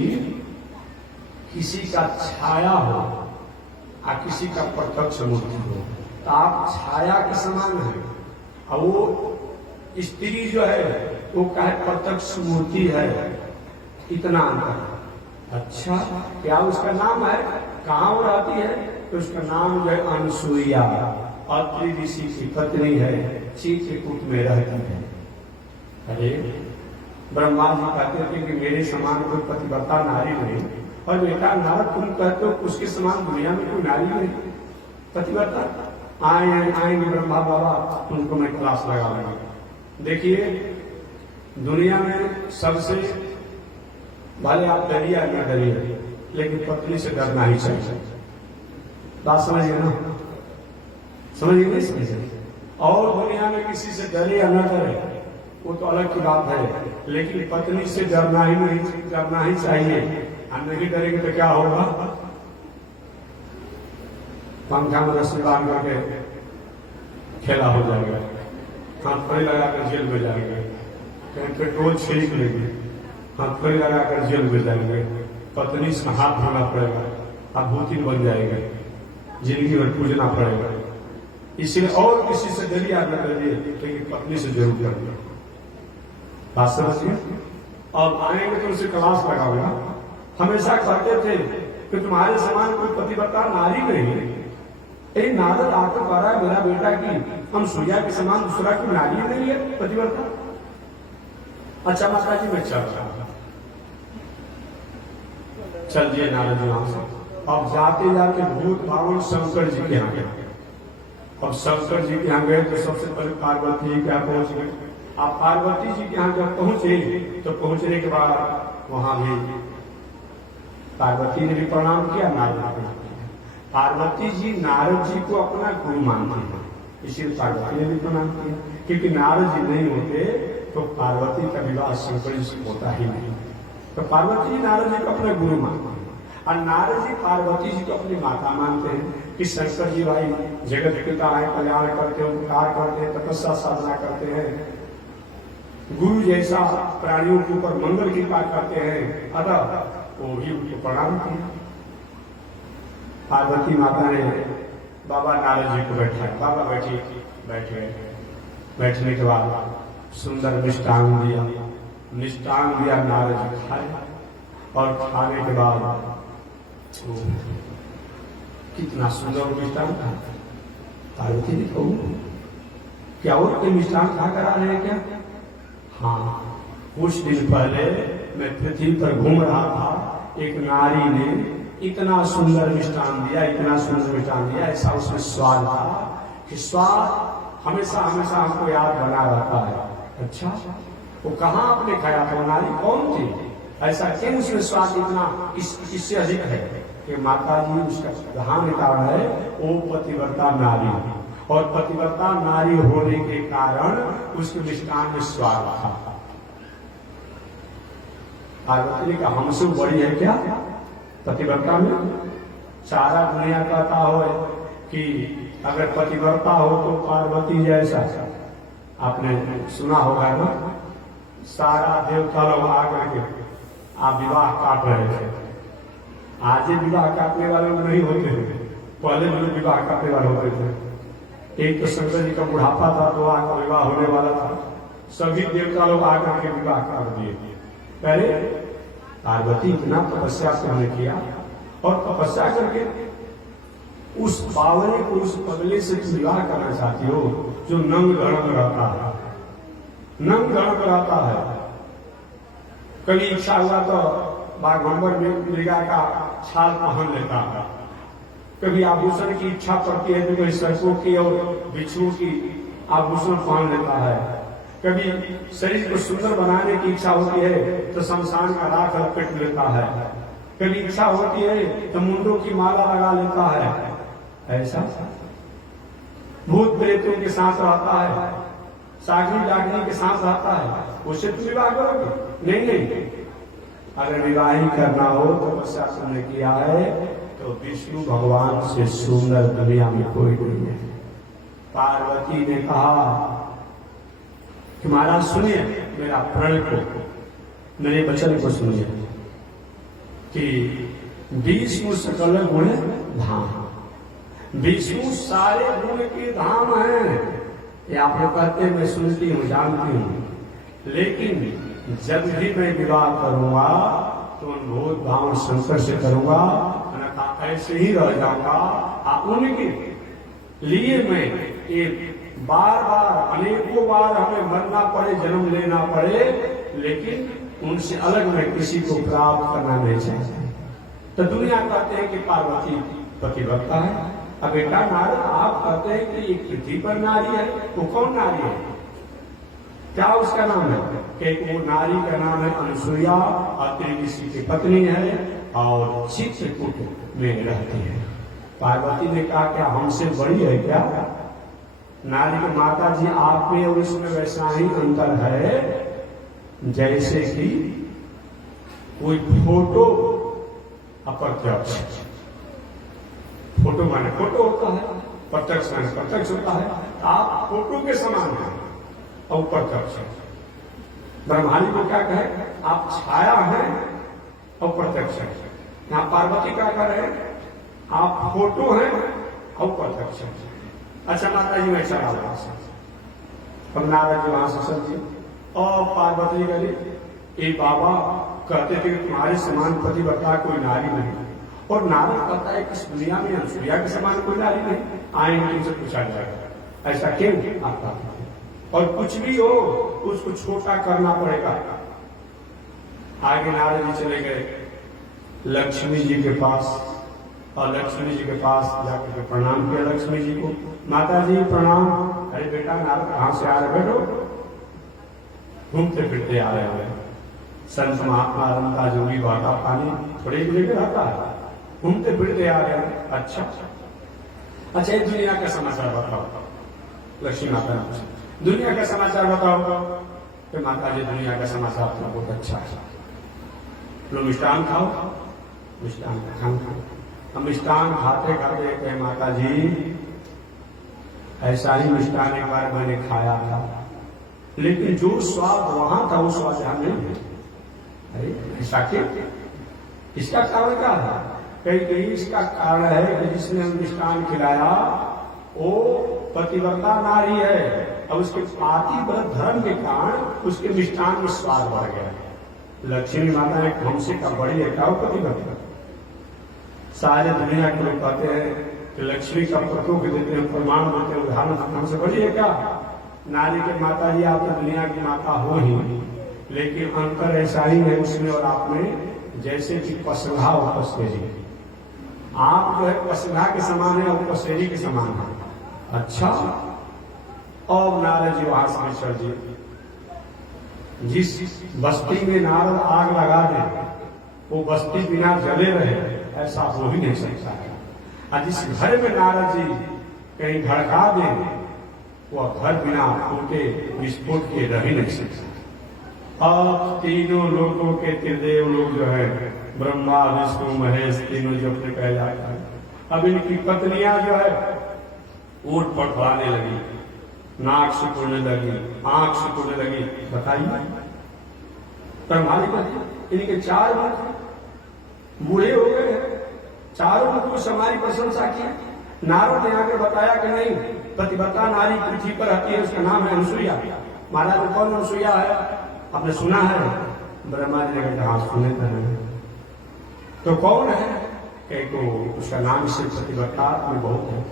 किसी का छाया हो और किसी का प्रत्यक्ष मूर्ति हो। तो आप छाया के समान है और वो स्त्री जो है वो क्या है, प्रत्यक्ष मूर्ति है, इतना अंतर। अच्छा, क्या उसका नाम है? कहाँ वो रहती है? तो उसका नाम जो है अनुसुईया, अत्रि ऋषि की पत्नी है, चित्रकूट में रहती है। अरे ब्रह्मा जी कहते थे कि मेरे समान कोई पतिव्रता नारी नहीं, और बेटा नारद तुम कहते हो उसके समान दुनिया में कोई नारी नहीं पतिव्रता। आएंगे ब्रह्मा बाबा, तुमको मैं क्लास लगा लूंगा। देखिए दुनिया में सबसे भले आप डरिए या न डरिए, लेकिन पत्नी से डरना ही चाहिए। बात समझिए ना? समझिए नहीं समझिए? और दुनिया में किसी से डरे या न डरे वो तो अलग की बात है, लेकिन पत्नी से डरना ही चाहिए। हम नहीं डरेंगे तो क्या होगा? पंखा में रस्सी बांध करके खेला हो जाएगा, हाथ फड़ी लगाकर जेल में जाएंगे, कहीं पेट्रोल छिड़क लेंगे, हाथ फड़ी लगाकर जेल में जाएंगे, पत्नी से हाथ धोना पड़ेगा, आप भूतिन बन जाएंगे, जिंदगी भर पूजना पड़ेगा। इसलिए और किसी से डरिए न डरिए, लेकिन पत्नी से जरूर डरिए। बात समझिए। और आएंगे तो उसे क्लास लगाऊंगा। हमेशा कहते थे कि तुम्हारे समान कोई पतिव्रता नारी नहीं। एक नारद आकर कह रहा है मेरा बेटा कि हम सूर्या के समान दूसरा की नारी नहीं है पतिव्रता। अच्छा माता जी मैं चल रहा हूं। चल दिए नारद जी वहां से। अब जाते जाते भूत भावन शंकर जी के यहाँ गए। अब शंकर जी के यहाँ गए तो सबसे पहले पार्वती क्या पहुंच गए। आप पार्वती जी के यहाँ जब पहुंचे तो पहुंचने के बाद वहां भी पार्वती ने भी प्रणाम किया, नारद ने प्रणाम किया। पार्वती जी नारद जी को अपना गुरु मानते हैं, इसीलिए पार्वती ने भी प्रणाम किया। क्योंकि नारद जी नहीं होते तो पार्वती का विवाह शंकर जी से होता ही नहीं। तो पार्वती जी नारद जी को अपना गुरु मानते हैं और नारद जी पार्वती जी को अपनी माता मानते हैं कि शंकर जी भाई जगत पिता है, कल्याण करते हैं, उपकार करते हैं, तपस्या साधना करते हैं, गुरु जैसा प्राणियों के ऊपर मंगल कृपा करते हैं, अतः वो भी उनको प्रणाम किया। पार्वती माता ने बाबा नारद जी को बैठाया। बाबा बैठे। बैठने के बाद सुंदर मिष्टांग दिया। मिष्टांग दिया, नारद जी खाए और खाने के बाद कितना सुंदर मिष्टांग था। पार्वती ने कहा क्या और कोई मिष्टांग खा कर आ रहे हैं क्या? हाँ, कुछ दिन पहले मैं पृथ्वी पर घूम रहा था, एक नारी ने इतना सुंदर मिष्टान दिया, इतना सुंदर मिष्टान दिया, ऐसा उसमें स्वाद था कि स्वाद हमेशा हमेशा हमको याद बना रहता है। अच्छा, वो कहाँ आपने खाया था? नारी कौन थी? ऐसा क्यों उसमें स्वाद इतना इससे अधिक है कि माता जी उसका प्रधान कारण है वो पतिव्रता नारी, और पतिव्रता नारी होने के कारण उसके मिष्टान में स्वाद था। पार्वती का हमसे बड़ी है क्या पतिव्रता में? सारा दुनिया कहता हो कि अगर पतिव्रता हो तो पार्वती जैसा। आपने सुना होगा ना, सारा देवता लोग आकर के आप विवाह काट रहे थे। आज ही विवाह काटने वाले लोग नहीं होते थे, पहले लोग विवाह काटने वाले होते थे। एक तो शंकर जी का बुढ़ापा था तो आकर विवाह होने वाला था, सभी देवता लोग आकर के विवाह काट दिए। पहले पार्वती इतना तपस्या से हमने किया और तपस्या करके उस बावरे को, उस पगले से विवाह करना चाहती हो जो नंग धड़क रहता है, नंग धड़क रहता है। कभी इच्छा हुआ तो बागंबर में मृगा का छाल पहन लेता है, कभी आभूषण की इच्छा पड़ती है तो कोई सरसों की और बिच्छू की आभूषण पहन लेता है, कभी शरीर को सुंदर बनाने की इच्छा होती है तो शमशान का राख लपेट लेता है, कभी इच्छा होती है तो मुंडों की माला लगा लेता है। ऐसा भूत प्रेतों के साथ रहता है, सागनी डाकनी के साथ रहता है, उससे तुम विवाह करोगे? नहीं। अगर विवाह ही करना हो तो तपस्या तुमने किया है तो विष्णु भगवान से सुंदर दुनिया में कोई नहीं है। पार्वती ने कहा कि महाराज सुनिए मेरा प्रण को, मेरे वचन को सुनिए कि विष्णु सकल गुण धाम, विष्णु सारे गुण के धाम है। ये आप लोग कहते हैं मैं सुनती हूँ जानती हूँ, लेकिन जब भी मैं विवाह करूंगा तो भूत भाव शंकर से करूंगा, अन्यथा ऐसे ही रह जाऊंगा। उनके लिए मैं एक बार बार अनेकों बार हमें मरना पड़े, जन्म लेना पड़े, लेकिन उनसे अलग मैं किसी को प्राप्त करना नहीं चाहता। तो दुनिया कहते हैं कि पार्वती पतिव्रता है। अब बेटा नारद आप कहते हैं कि एक पृथ्वी पर नारी है, वो कौन नारी है? क्या उसका नाम है? कि वो नारी का नाम है अनुसुईया, अत्रि ऋषि की पत्नी है और चित्रकूट में रहती है। पार्वती ने कहा क्या हमसे बड़ी है क्या? नारी के माता जी आप में और उसमें वैसा ही अंतर है जैसे कि कोई फोटो अप्रत्यक्ष, फोटो माने फोटो होता है, प्रत्यक्ष माने प्रत्यक्ष होता है। आप फोटो के समान हैं और प्रत्यक्ष है। ब्रह्मांड को क्या कहे? आप छाया हैं और प्रत्यक्ष है। यहाँ पार्वती क्या कह रहे हैं? आप फोटो हैं और प्रत्यक्ष है। अच्छा माता जी मैं चला वहां से, अब नारद जी वहां से चल दिए और पार्वती गली। ये बाबा कहते थे कि तुम्हारे समान पतिव्रता कोई नारी नहीं, और नारद कहता है कि इस दुनिया में अनसुईया के समान कोई नारी नहीं। आएंगे तुमसे पूछा जाएगा ऐसा क्यों आता, और कुछ भी हो उसको छोटा करना पड़ेगा। आगे नारद जी चले गए लक्ष्मी जी के पास, और लक्ष्मी जी के पास जाकर के प्रणाम किया लक्ष्मी जी को। माता जी प्रणाम। अरे बेटा नारद कहां से आ रहे बेटो? घूमते फिरते आ रहे हैं। संत महात्मा रमता जोगी वाटा पानी थोड़ी जगह रहता है, घूमते फिरते आ रहे हैं। अच्छा अच्छा एक दुनिया का समाचार बताओ। लक्ष्मी माता ने पूछा दुनिया का समाचार बताओ। तो माता जी दुनिया का समाचार तो बहुत अच्छा है, लो मिष्टान खाओ। मिष्टान खाओ। हम मिष्टान खाते खाते कहे माता जी ऐसा ही मिष्टान एक बार मैंने खाया था, लेकिन जो स्वाद वहां था वो स्वाद यहां नहीं है। अरे ऐसा क्यों? इसका कारण क्या है? कहीं इसका कारण है कि जिसने मिष्टान खिलाया वो पतिव्रता नारी है, और उसके पातिव्रत धर्म के कारण उसके मिष्टान में स्वाद बढ़ गया। लक्ष्मी माता ने हमसे का बड़ी है क्या पतिव्रता? सारे दुनिया के लोग कहते हैं कि लक्ष्मी का प्रकोप देते हैं, प्रमाण देते हैं, उदाहरण हमसे बड़ी है क्या? नारी के माता जी आप तो दुनिया की माता हो ही, लेकिन अंतर ऐसा ही है उसमें और आप में, जैसे कि पसंगा और पसेरी। आप जो है पसंगा के समान है और पसेरी के समान है। अच्छा और नारद जी वहां से चल दिए। जिस बस्ती में नारद आग लगा दे वो बस्ती बिना जले रहे, ऐसा हो ही नहीं सकता है। और जिस घर में नारद जी कहीं भड़का दे वह घर बिना फूटे विस्फोट के रह ही नहीं सकता। अब तीनों लोगों के त्रिदेव लोग जो है ब्रह्मा विष्णु महेश तीनों जो अपने कह जाता है, अब इनकी पत्नियां जो है ऊंट पटवाने लगी, नाक सिकुड़ने लगी, आंख सिकुड़ने लगी। बताइए ब्रह्माली इनके 4 मुख बूढ़े हो गए, चारों मुख हमारी प्रशंसा की। नारद ने आगे बताया कि नहीं पतिव्रता नारी पृथ्वी पर आती है, उसका नाम है अनुसुईया। महाराज कौन अनुसुईया है? आपने सुना है? ब्रह्मा जी ने कहा सुने तो कौन है? तो उसका नाम से पतिव्रता में बहुत है,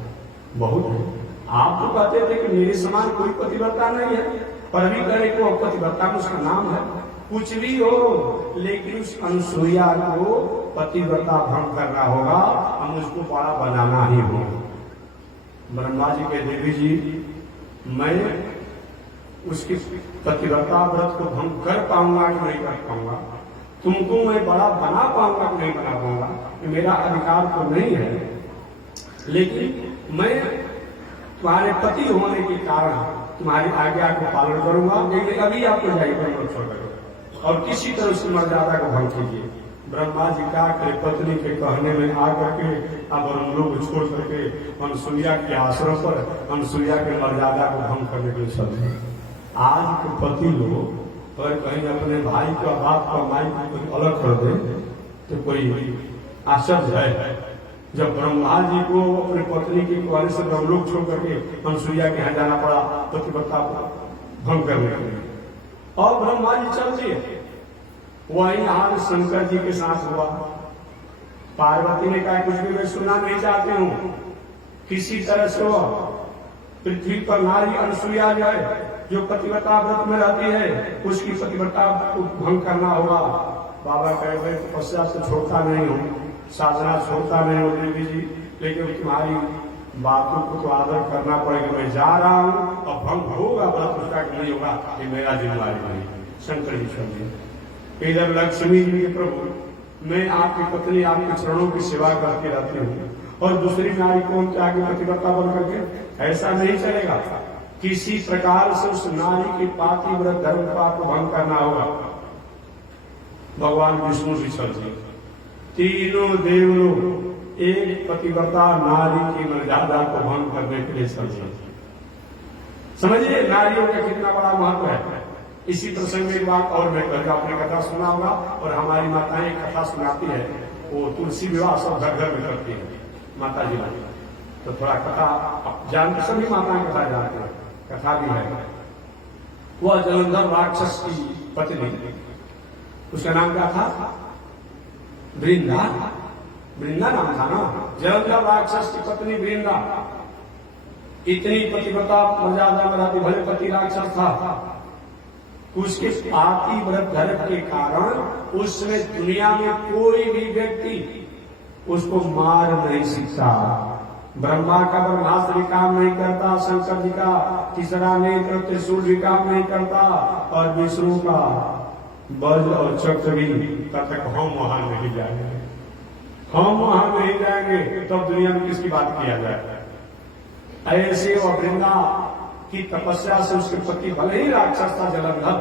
बहुत है। आप तो कहते थे कि मेरे समान कोई पतिव्रता नहीं है, पर अभी कह रहे को पतिव्रता में उसका नाम है। कुछ भी हो लेकिन उस अनुसुईया को पतिव्रता भंग करना होगा, हम उसको बड़ा बनाना ही होगा। ब्रह्मा जी के देवी जी मैं उसकी पतिव्रता व्रत को भंग कर पाऊंगा कि नहीं कर पाऊंगा, तुमको मैं बड़ा बना पाऊंगा कि नहीं बना पाऊंगा, मेरा अधिकार तो नहीं है, लेकिन मैं तुम्हारे पति होने के कारण तुम्हारी आज्ञा को पालन करूंगा। लेकिन अभी आपको जाइए छोड़कर और किसी तरह उसकी मर्यादा को भंग कीजिए। ब्रह्मा जी क्या करे पत्नी के कहने में आकर के अब हम लोग छोड़ करके अनुसुईया के आश्रम पर अनुसुईया के मर्यादा को भंग करने के लिए चलते। आज के पति लोग अगर कहीं अपने भाई का बाप का माई को अलग कर दे तो कोई आश्चर्य है। जब ब्रह्मा जी को अपने पत्नी के कहने से ब्रह्मलोक छोड़ करके अनुसुईया के यहाँ जाना पड़ा पतिव्रता को भंग करने के लिए, और ब्रह्मा जी चल दिए। वही हाल शंकर जी के साथ हुआ। पार्वती ने कहा कुछ भी मैं सुनना नहीं चाहती हूँ, किसी तरह से पृथ्वी पर नारी अनुसुईया जो है जो पतिव्रता व्रत में रहती है उसकी पतिव्रता को भंग करना होगा। बाबा कह रहे तपस्या से छोड़ता नहीं हूँ, साधना छोड़ता नहीं हूँ देवी जी, लेकिन तुम्हारी बातों को तो आदर करना पड़ेगा। मैं जा रहा हूँ और भंग होगा व्रत उसका नहीं होगा, ये मेरा जिम्मेवारी नहीं। शंकर जी समझे इधर लक्ष्मी जी के प्रभु मैं आपकी पत्नी आपके चरणों की सेवा करके रहती हूँ और दूसरी नारी को उनके आगे पतिव्रता बन करके, ऐसा नहीं चलेगा। किसी प्रकार से उस नारी के पातिव्रत धर्म को भंग करना होगा। भगवान विष्णु भी चलते तीनों देव लोग एक पतिव्रता नारी की मर्यादा को भंग करने के लिए चलते। समझिए नारियों का कितना बड़ा महत्व है। इसी प्रसंग में एक बात और मैं कहता, आपने कथा सुना होगा और हमारी माताएं कथा सुनाती है, वो तुलसी विवाह सब घर घर में करती है माता जी वाली। तो थोड़ा कथा जानते, सभी माताएं कथा जानते हैं, कथा भी है। वह जलंधर राक्षस की पत्नी, उसका नाम क्या था? वृंदा। वृंदा नाम था ना। जलंधर राक्षस की पत्नी वृंदा इतनी पतिव्रता मर्यादा में रहती, भले पति राक्षस था, उसके पातिव्रत धर्म के कारण उसने दुनिया में कोई भी व्यक्ति उसको मार नहीं सकता। ब्रह्मा का ब्रह्मास्त्र भी काम नहीं करता, शंकर जी का तीसरा नेत्र त्रिशूल भी काम नहीं करता, और विष्णु का वज्र और चक्र भी, तब तक हम वहां नहीं जाएंगे, हम वहां नहीं जाएंगे, तब दुनिया में किसकी बात किया जाए। ऐसे वह वृंदा की तपस्या से उसके पति भले ही राक्षस था जलंधर,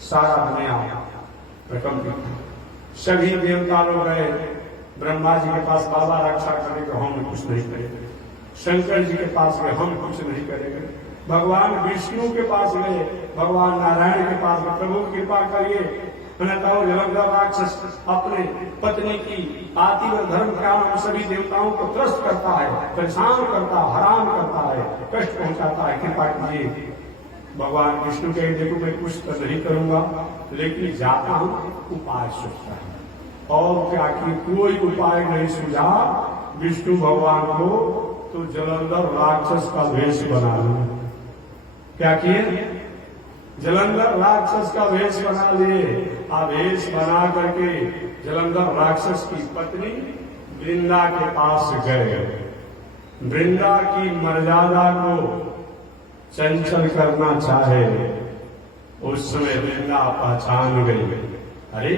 सारा दुनिया प्रकंपित, सभी देवता लोग गए ब्रह्मा जी के पास, बाबा रक्षा करेंगे, हम कुछ नहीं करेंगे। शंकर जी के पास गए, हम कुछ नहीं करेंगे। भगवान विष्णु के पास गए, भगवान नारायण के पास गए, प्रभु कृपा करिए। जलंधर राक्षस अपने पत्नी की पातिव्रत धर्म के कारण सभी देवताओं को त्रस्त करता है, परेशान करता, हराम करता है, कष्ट पहुंचाता है, कृपा कीजिए। भगवान विष्णु के देखो मैं कुछ तो नहीं करूंगा, लेकिन जाता हूं, उपाय सोचता है, और क्या कि कोई उपाय नहीं सूझा विष्णु भगवान को, तो जलंधर राक्षस का वेश बना लिया। क्या किए? जलंधर राक्षस का वेश बना लिए। वेश बना करके जलंधर राक्षस की पत्नी वृंदा के पास गए। वृंदा की मर्यादा को चंचल करना चाहे, उस समय वृंदा पहचान गई, अरे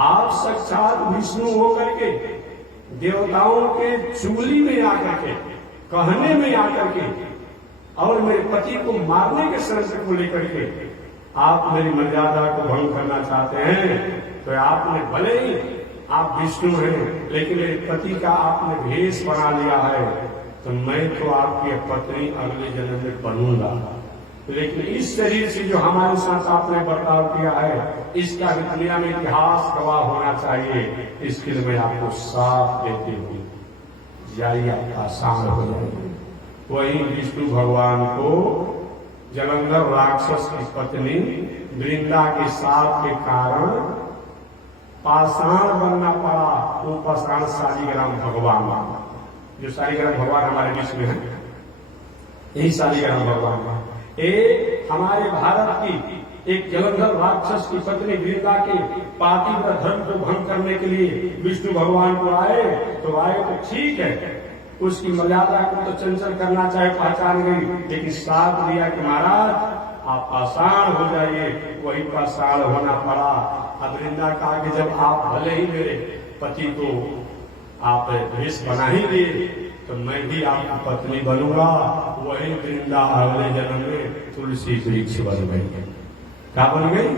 आप साक्षात विष्णु होकर के देवताओं के चुगली में आकर के, कहने में आकर के, और मेरे पति को मारने के संकल्प को लेकर के आप मेरी मर्यादा को भंग करना चाहते हैं, तो आपने भले ही आप विष्णु हैं, लेकिन मेरे पति का आपने भेष बना लिया है, तो मैं तो आपकी पत्नी अगले जन्म में बनूंगा, लेकिन इस शरीर से जो हमारे साथ आपने बर्ताव किया है, इसका भी दुनिया में इतिहास गवाह होना चाहिए। इसके लिए मैं आपको साथ देती हूँ, जाइए आपका आसान हो जाएगा। वही विष्णु भगवान को जलंधर राक्षस की पत्नी वृंदा के साथ के कारण पाषाण बनना पड़ा। वो पाषाण शालिग्राम भगवान, जो शालिग्राम भगवान हमारे बीच में है, यही शालिग्राम भगवान एक हमारे भारत की एक जलंधर राक्षस की पत्नी वृंदा के पातिव्रत धर्म को भंग करने के लिए विष्णु भगवान को आए, तो आए तो ठीक है, उसकी मर्यादा को तो चंचल करना चाहे, पहचान गई, लेकिन साथ दिया कि महाराज आप पाषाण हो जाइए, वही पाषाण होना पड़ा। अब वृंदा कहा कि जब आप भले ही मेरे पति को आप भेष बना ही लिए, तो मैं भी आपकी पत्नी बनूंगा। वही वृंदा अगले जन्म में तुलसी वृक्ष बन गई। क्या बन गई?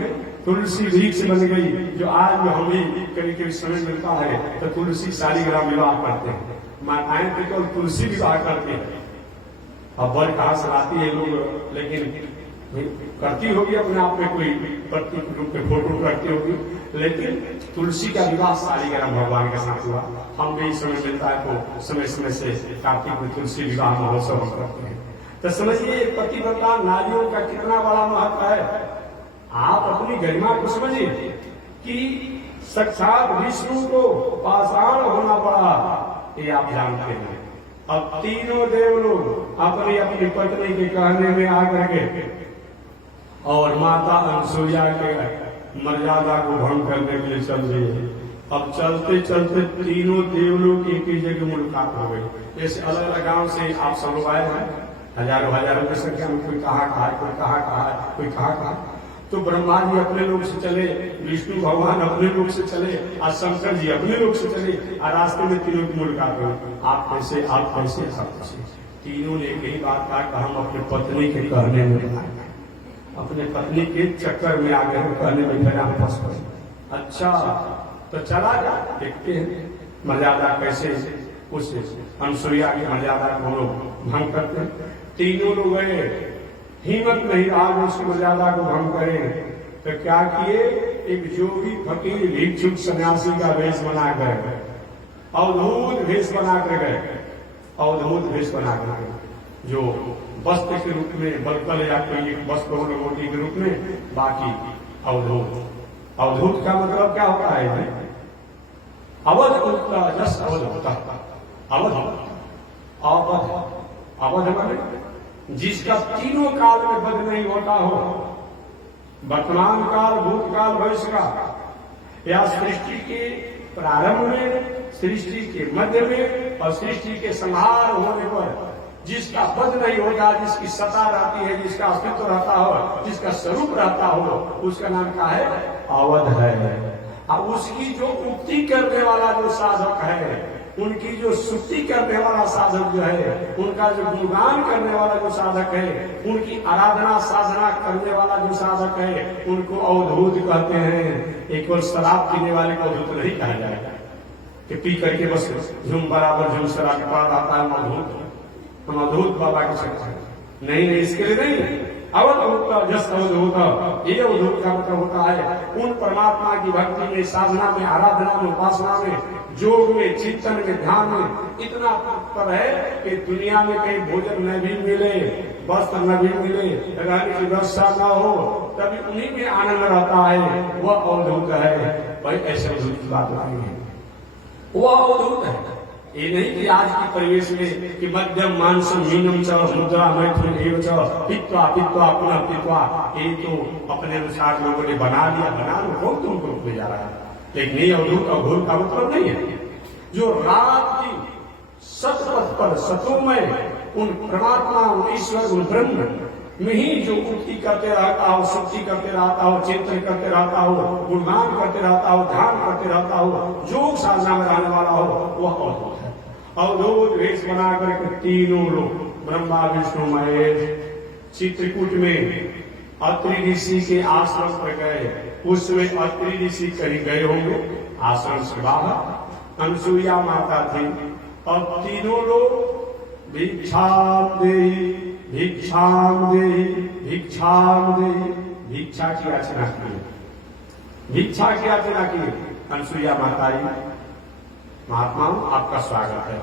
तुलसी वृक्ष बन गई। जो आज जो हमें कभी कभी समय मिलता है तो तुलसी शालिग्राम विवाह करते हैं, माताएं तो केवल तुलसी विवाह करते हैं। अब बर कहां से लाती है लोग, लेकिन करती होगी अपने आप में, कोई प्रतीक रूप में फोटो करती होगी, लेकिन तुलसी का विवाह शालिग्राम भगवान के साथ हुआ। हम भी समय मिलता है तो समय समय से कार्तिक में तुलसी विवाह महोत्सव हम करते हैं। तो समझिए पतिव्रता नारियों का कितना बड़ा महत्व है। आप अपनी गरिमा को समझिए कि साक्षात विष्णु को पाषाण होना पड़ा, ये आप जानते हैं। अब तीनों देव लोग अपनी अपनी पत्नी के कहने में आकर के और माता अनसुईया के मर्यादा को भंग करने के लिए चल रही है। अब चलते चलते तीनों देवलोग एक ही जगह मुलाकात हो गई। जैसे अलग अलग गांव से आप सब लोग आए हैं, हजारों हजारों की संख्या में, कोई कहाँ कहा है, कोई कहाँ कहा है, कोई कहाँ कहा। तो ब्रह्मा जी अपने लोग से चले, विष्णु भगवान अपने लोग से चले, और शंकर जी अपने लोग से चले, और रास्ते में तीनों की मुलाकात हुई। आप कैसे, आप कैसे, आप कैसे। तीनों ने यही बात कहा कि हम अपने पत्नी के कहने में आए, अपने पत्नी के चक्कर में आकर कहने में फिर आप फंस गए। अच्छा तो चला जा, देखते हैं मर्यादा कैसे उस अनसुईया की मर्यादा को हम लोग भंग करते हैं। तीनों लोग गए, हिम्मत नहीं रहा उसकी मर्यादा को भंग करें, तो क्या किए, एक जोगी फकीर भिक्षुक सन्यासी का वेश बना कर, अवधूत वेश बना कर गए। अवधूत वेश बना कर जो वस्त्र के रूप में बलकल या कोई एक वस्त्र मोटी के रूप में, बाकी अवधूत। अवधूत का मतलब क्या होता है? अवध का जस अवध होता है। अवध अवध अवध माने जिसका तीनों काल में वध नहीं होता हो, वर्तमान काल, भूतकाल, भविष्य का, या सृष्टि के प्रारंभ में, सृष्टि के मध्य में और सृष्टि के संहार होने पर जिसका वध नहीं होता, जिसकी सत्ता रहती है, जिसका अस्तित्व रहता हो, जिसका स्वरूप रहता हो, उसका नाम क्या है? अवध है। अब उसकी जो मुक्ति करने वाला जो साधक है, उनकी जो सुक्ति करने वाला साधक जो है, उनका जो गुणगान करने वाला जो साधक है, उनकी आराधना साधना करने वाला जो साधक है, उनको अवधूत कहते हैं। एक और शराब पीने वाले को अवधूत नहीं कहा जाएगा कि पी करके बस झुम बराबर झुम शराब के पार आता है अवधूत, हम अवधूत बाबा के सकते हैं। नहीं, इसके लिए नहीं। अवधूत जस अवधूत, ये अवधूत का मतलब होता है उन परमात्मा की भक्ति में, साधना में, आराधना में, उपासना में, योग में, चिंतन में, ध्यान में इतना पर है कि दुनिया में कहीं भोजन न भी मिले, वस्त्र न भी मिले, रहने की व्यवस्था न हो, तभी उन्हीं में आनंद रहता है। वह अवधूत है। भाई ऐसे अवधूत की बात नहीं है, वह अवधूत है। ये नहीं कि आज की परिवेश में कि मध्यम मानसम मीनम च मुद्रा मैथुन एव च पित्वा पित्वा पुनः पित्वा, ये तो अपने अनुसार लोगों ने बना लिया। बना लो, कौन तुमको रोकने जा रहा है? लेकिन ये अवधूत अवधूत का मतलब नहीं है। जो रात की सतपथ पर सतोमय उन परमात्मा, उन ईश्वर, उन ब्रह्म में ही जो मुक्ति करते रहता हो, सुक्ति करते रहता हो, चिंतन करते रहता हो, गुणगान करते रहता हो, ध्यान करते रहता हो, योग साधना में रहने वाला हो, वह अवधूत है। अवधूत वेश बनाकर के तीनों लोग, ब्रह्मा विष्णु महेश, चित्रकूट में अत्रि ऋषि के आश्रम पर गए। उसमें अत्रि ऋषि कहीं गए होंगे आश्रम से बाहर। अनसुईया माता थी और तीनों लोग भिक्षाम देहि, भिक्षाम देहि, भिक्षाम देहि, भिक्षा की याचना की, भिक्षा की याचना की। अनसुईया माता महात्मा आपका स्वागत है।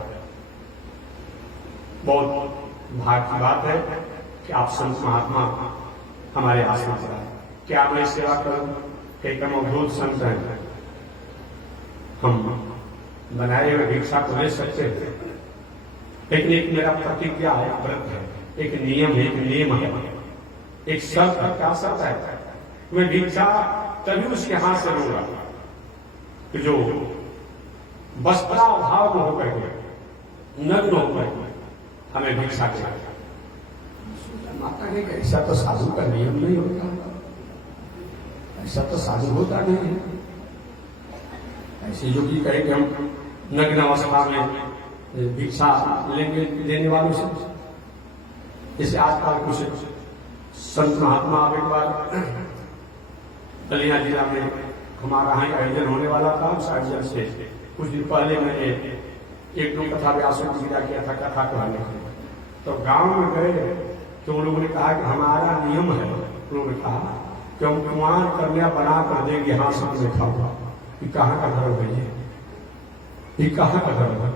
बहुत भाग्य की बात है कि आप संत महात्मा हमारे आश्रम से आए। क्या मैं सेवा करूं? एकदम अवधूत संत हैं, हम बनाए हुए भिक्षा को ले सकते हैं, लेकिन एक मेरा प्रतिज्ञा है, व्रत है, एक नियम है, एक नियम है, एक शर्त है। क्या शर्त है? मैं भिक्षा तभी उसके हाथ से लूंगा कि जो वस्त्राभाव में होकर के, नग्न होकर के हमें भिक्षा खिलाए। माता ने कहा ऐसा तो साधु का नियम नहीं होता, ऐसा तो साधु होता नहीं है। ऐसे योगी कहे कि हम नग्न अवस्था में भिक्षा लेंगे देने वालों से। जैसे आजकल कुछ संत महात्मा एक बार बलिया जिला में हमारा यहाँ आयोजन होने वाला था, उस आयोजन से कुछ दिन पहले मैंने एक दो कथा व्यासों को विदा किया था कथा कहने के। तो गांव में गए तो उन लोगों ने कहा कि हमारा नियम है, उन्होंने कहा कि हम कुमार कन्या बना कर देंगे, हाँ सब देखा हुआ। ये कहाँ का धर्म है? ये कहाँ का धर्म है?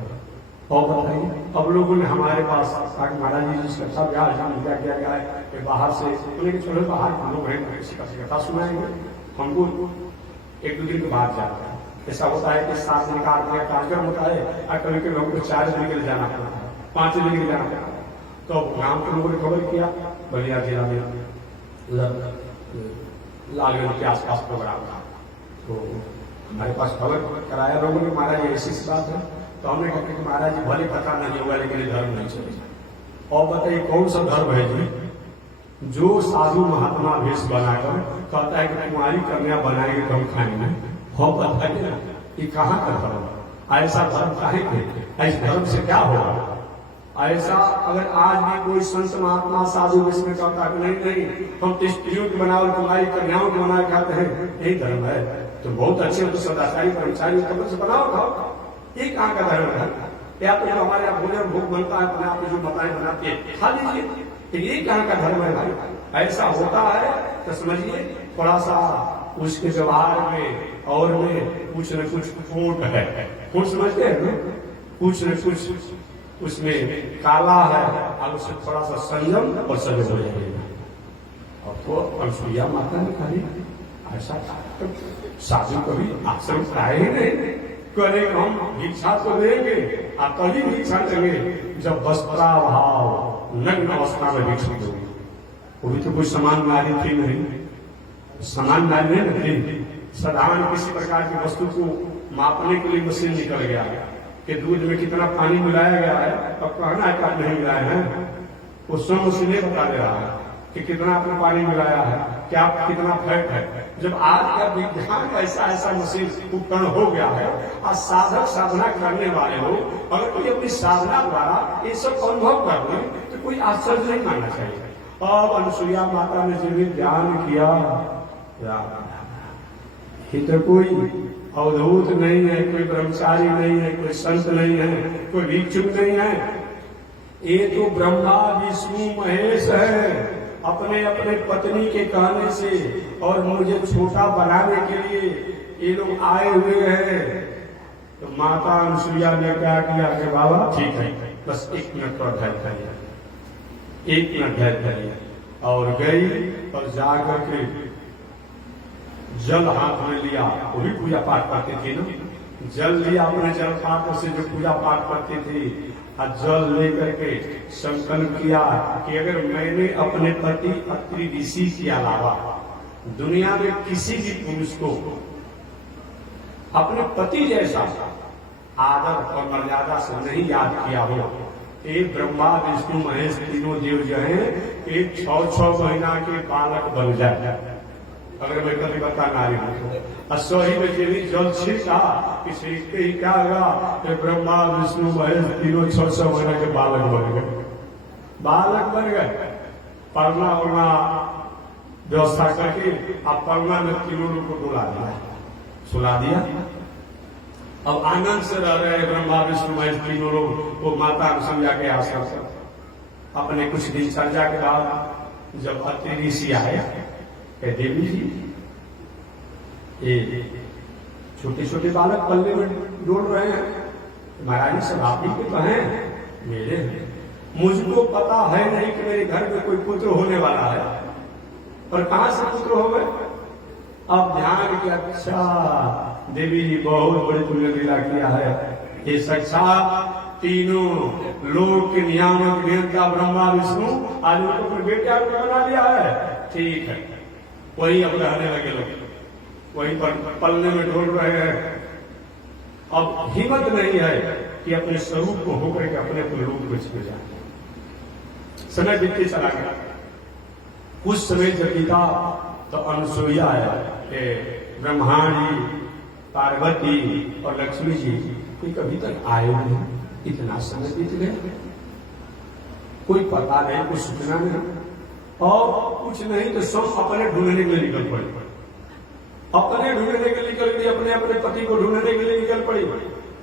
और बताइए, अब लोगों ने हमारे पास कहा कि महाराज जी जिस कथा व्यास क्या किया गया है कि बाहर से, उन्हें छोड़े बाहर हम लोग हैं, किसी कथा सुनाएंगे, हमको एक दो दिन के बाद जाता है। ऐसा होता है कि 7 दिन का कार्यक्रम होता है और कभी कभी हमको 4 दिन के लिए जाना पड़ता है, 5 दिन के लिए जाना पड़ता है। तो गांव के लोगों ने खबर किया, बलिया जिला में लालगंज के आसपास प्रोग्राम था, तो हमारे पास खबर कराया लोगों ने, महाराज ऐसी बात है। तो हमने कहा कि महाराज जी भले पता नहीं होगा लेकिन ये धर्म नहीं चलेगा। और बताइए कौन सा धर्म है जी जो साधु महात्मा भेष बनाकर कहता है कि कुमारी कन्या बनाएंगे तो हम खाएंगे? हो बताइए ना, ये कहाँ का धर्म? ऐसा धर्म काहे के? ऐसे धर्म से क्या होगा? ऐसा अगर आज भी कोई संत महात्मा साधु भेष में कहता है नहीं नहीं हम तो स्त्रियों की बनाओ, कुमारी कन्याओं की बना खाते हैं, यही धर्म है, तो बहुत अच्छे तो सदाचारी कर्मचारी कपड़े से बनाओ खाओ। ये कहाँ का धर्म है? या तो जो हमारे यहाँ भोजन भोग बनता है अपने आप जो बताए बनाते हैं खा लीजिए, ये कहाँ का धर्म है भाई? ऐसा होता है तो समझिए थोड़ा सा उसके व्यवहार में और में कुछ न कुछ खोट है। खोट समझते हैं ना? कुछ न कुछ उसमें काला है, अब उससे थोड़ा सा संयम और सजग हो जाएगा। और तो अनसुईया माता ने कहा ऐसा तो साधु कभी आश्रम आए ही नहीं, करे हम भिक्षा तो देंगे और तभी भिक्षा देंगे जब वस्त्राभाव नग्न अवस्था में भिक्षा दोगे। वो भी तो कोई समान नारी थी नहीं, समान नारी नहीं थी। साधारण किसी प्रकार की वस्तु को मापने के लिए मशीन निकल गया कि दूध में कितना पानी मिलाया गया है, अब कहना है कि नहीं मिलाया है, वो स्वयं मशीनें बता दे रहा है कि कितना आपने पानी मिलाया है, क्या कितना फैट है। जब आज का विज्ञान ऐसा ऐसा मशीन उपकरण हो गया है और साधक साधना करने वाले लोग अगर कोई अपनी साधना द्वारा ये सब अनुभव कर ले तो कोई आश्चर्य नहीं मानना चाहिए। अब अनुसुईया माता ने जो भी ध्यान किया, ये तो कोई अवधूत नहीं है, कोई ब्रह्मचारी नहीं है, कोई संत नहीं है, कोई भिक्षुक नहीं है, ये तो ब्रह्मा विष्णु महेश है। अपने अपने पत्नी के कहने से और मुझे छोटा बनाने के लिए ये लोग आए हुए हैं। तो माता अनुसुईया ने क्या किया कि बाबा ठीक है, बस 1 मिनट का धैर्य करिए, 1 मिनट धैर्य करिए। और गई और जाकर के जल हाथ में लिया, वो भी पूजा पाठ करती थी ना, जल लिया अपने जल पात्र से जो पूजा पाठ करती थी, और जल लेकर के संकल्प किया कि अगर मैंने अपने पति अत्रि ऋषि के अलावा दुनिया में किसी भी पुरुष को अपने पति जैसा आदर और मर्यादा से नहीं याद किया हो, एक ब्रह्मा विष्णु महेश तीनों देव जो है एक 6 महीना के बालक बन जाए। अगर मैं कभी बता नारी हूं असही में तेरी जल छिड़का कि सीखते ही क्या होगा कि ब्रह्मा विष्णु महेश तीनों 6 महीना के बालक बन गए, बालक बन गए। पढ़ना उड़ना व्यवस्था करके आप पढ़ना में तीनों लोग को डुला दिया, सुला दिया। अब आनंद से रह रहे ब्रह्मा विष्णु महेश तीनों लोग वो माता अनुसुईया के आश्रम से। अपने कुछ दिनचर्या के बाद जब अत्रि ऋषि आए, देवी जी ये छोटे छोटे बालक पल्ले में डोल रहे हैं, महाराज सब आप ही के तो हैं, मेरे मुझको पता है नहीं कि मेरे घर में कोई पुत्र होने वाला है, और कहां से पुत्र हो गए। अब ध्यान किया, अच्छा देवी जी बहुत बड़ी पुण्य लीला किया है, ये साक्षात तीनों लोक के नियामक देवता ब्रह्मा विष्णु आज उनको अपने बेटा बना लिया है। ठीक है, वही अब रहने लगे लोग, वहीं पर पलने में ढोल रहे हैं। अब हिम्मत नहीं है कि अपने स्वरूप को होकर के अपने अपने रूप में छिप जाए। समय बीतते चला गया। कुछ समय जब बीता तो अनुसुईया है, ब्रह्माजी, पार्वती और लक्ष्मी जी कभी तक आए नहीं। इतना समय बीत गया, कोई पता नहीं, कोई सूचना नहीं, और कुछ नहीं तो सब अपने ढूंढने के लिए निकल पड़े, अपने ढूंढने के लिए निकल गई, अपने अपने पति को ढूंढने के लिए निकल पड़ी।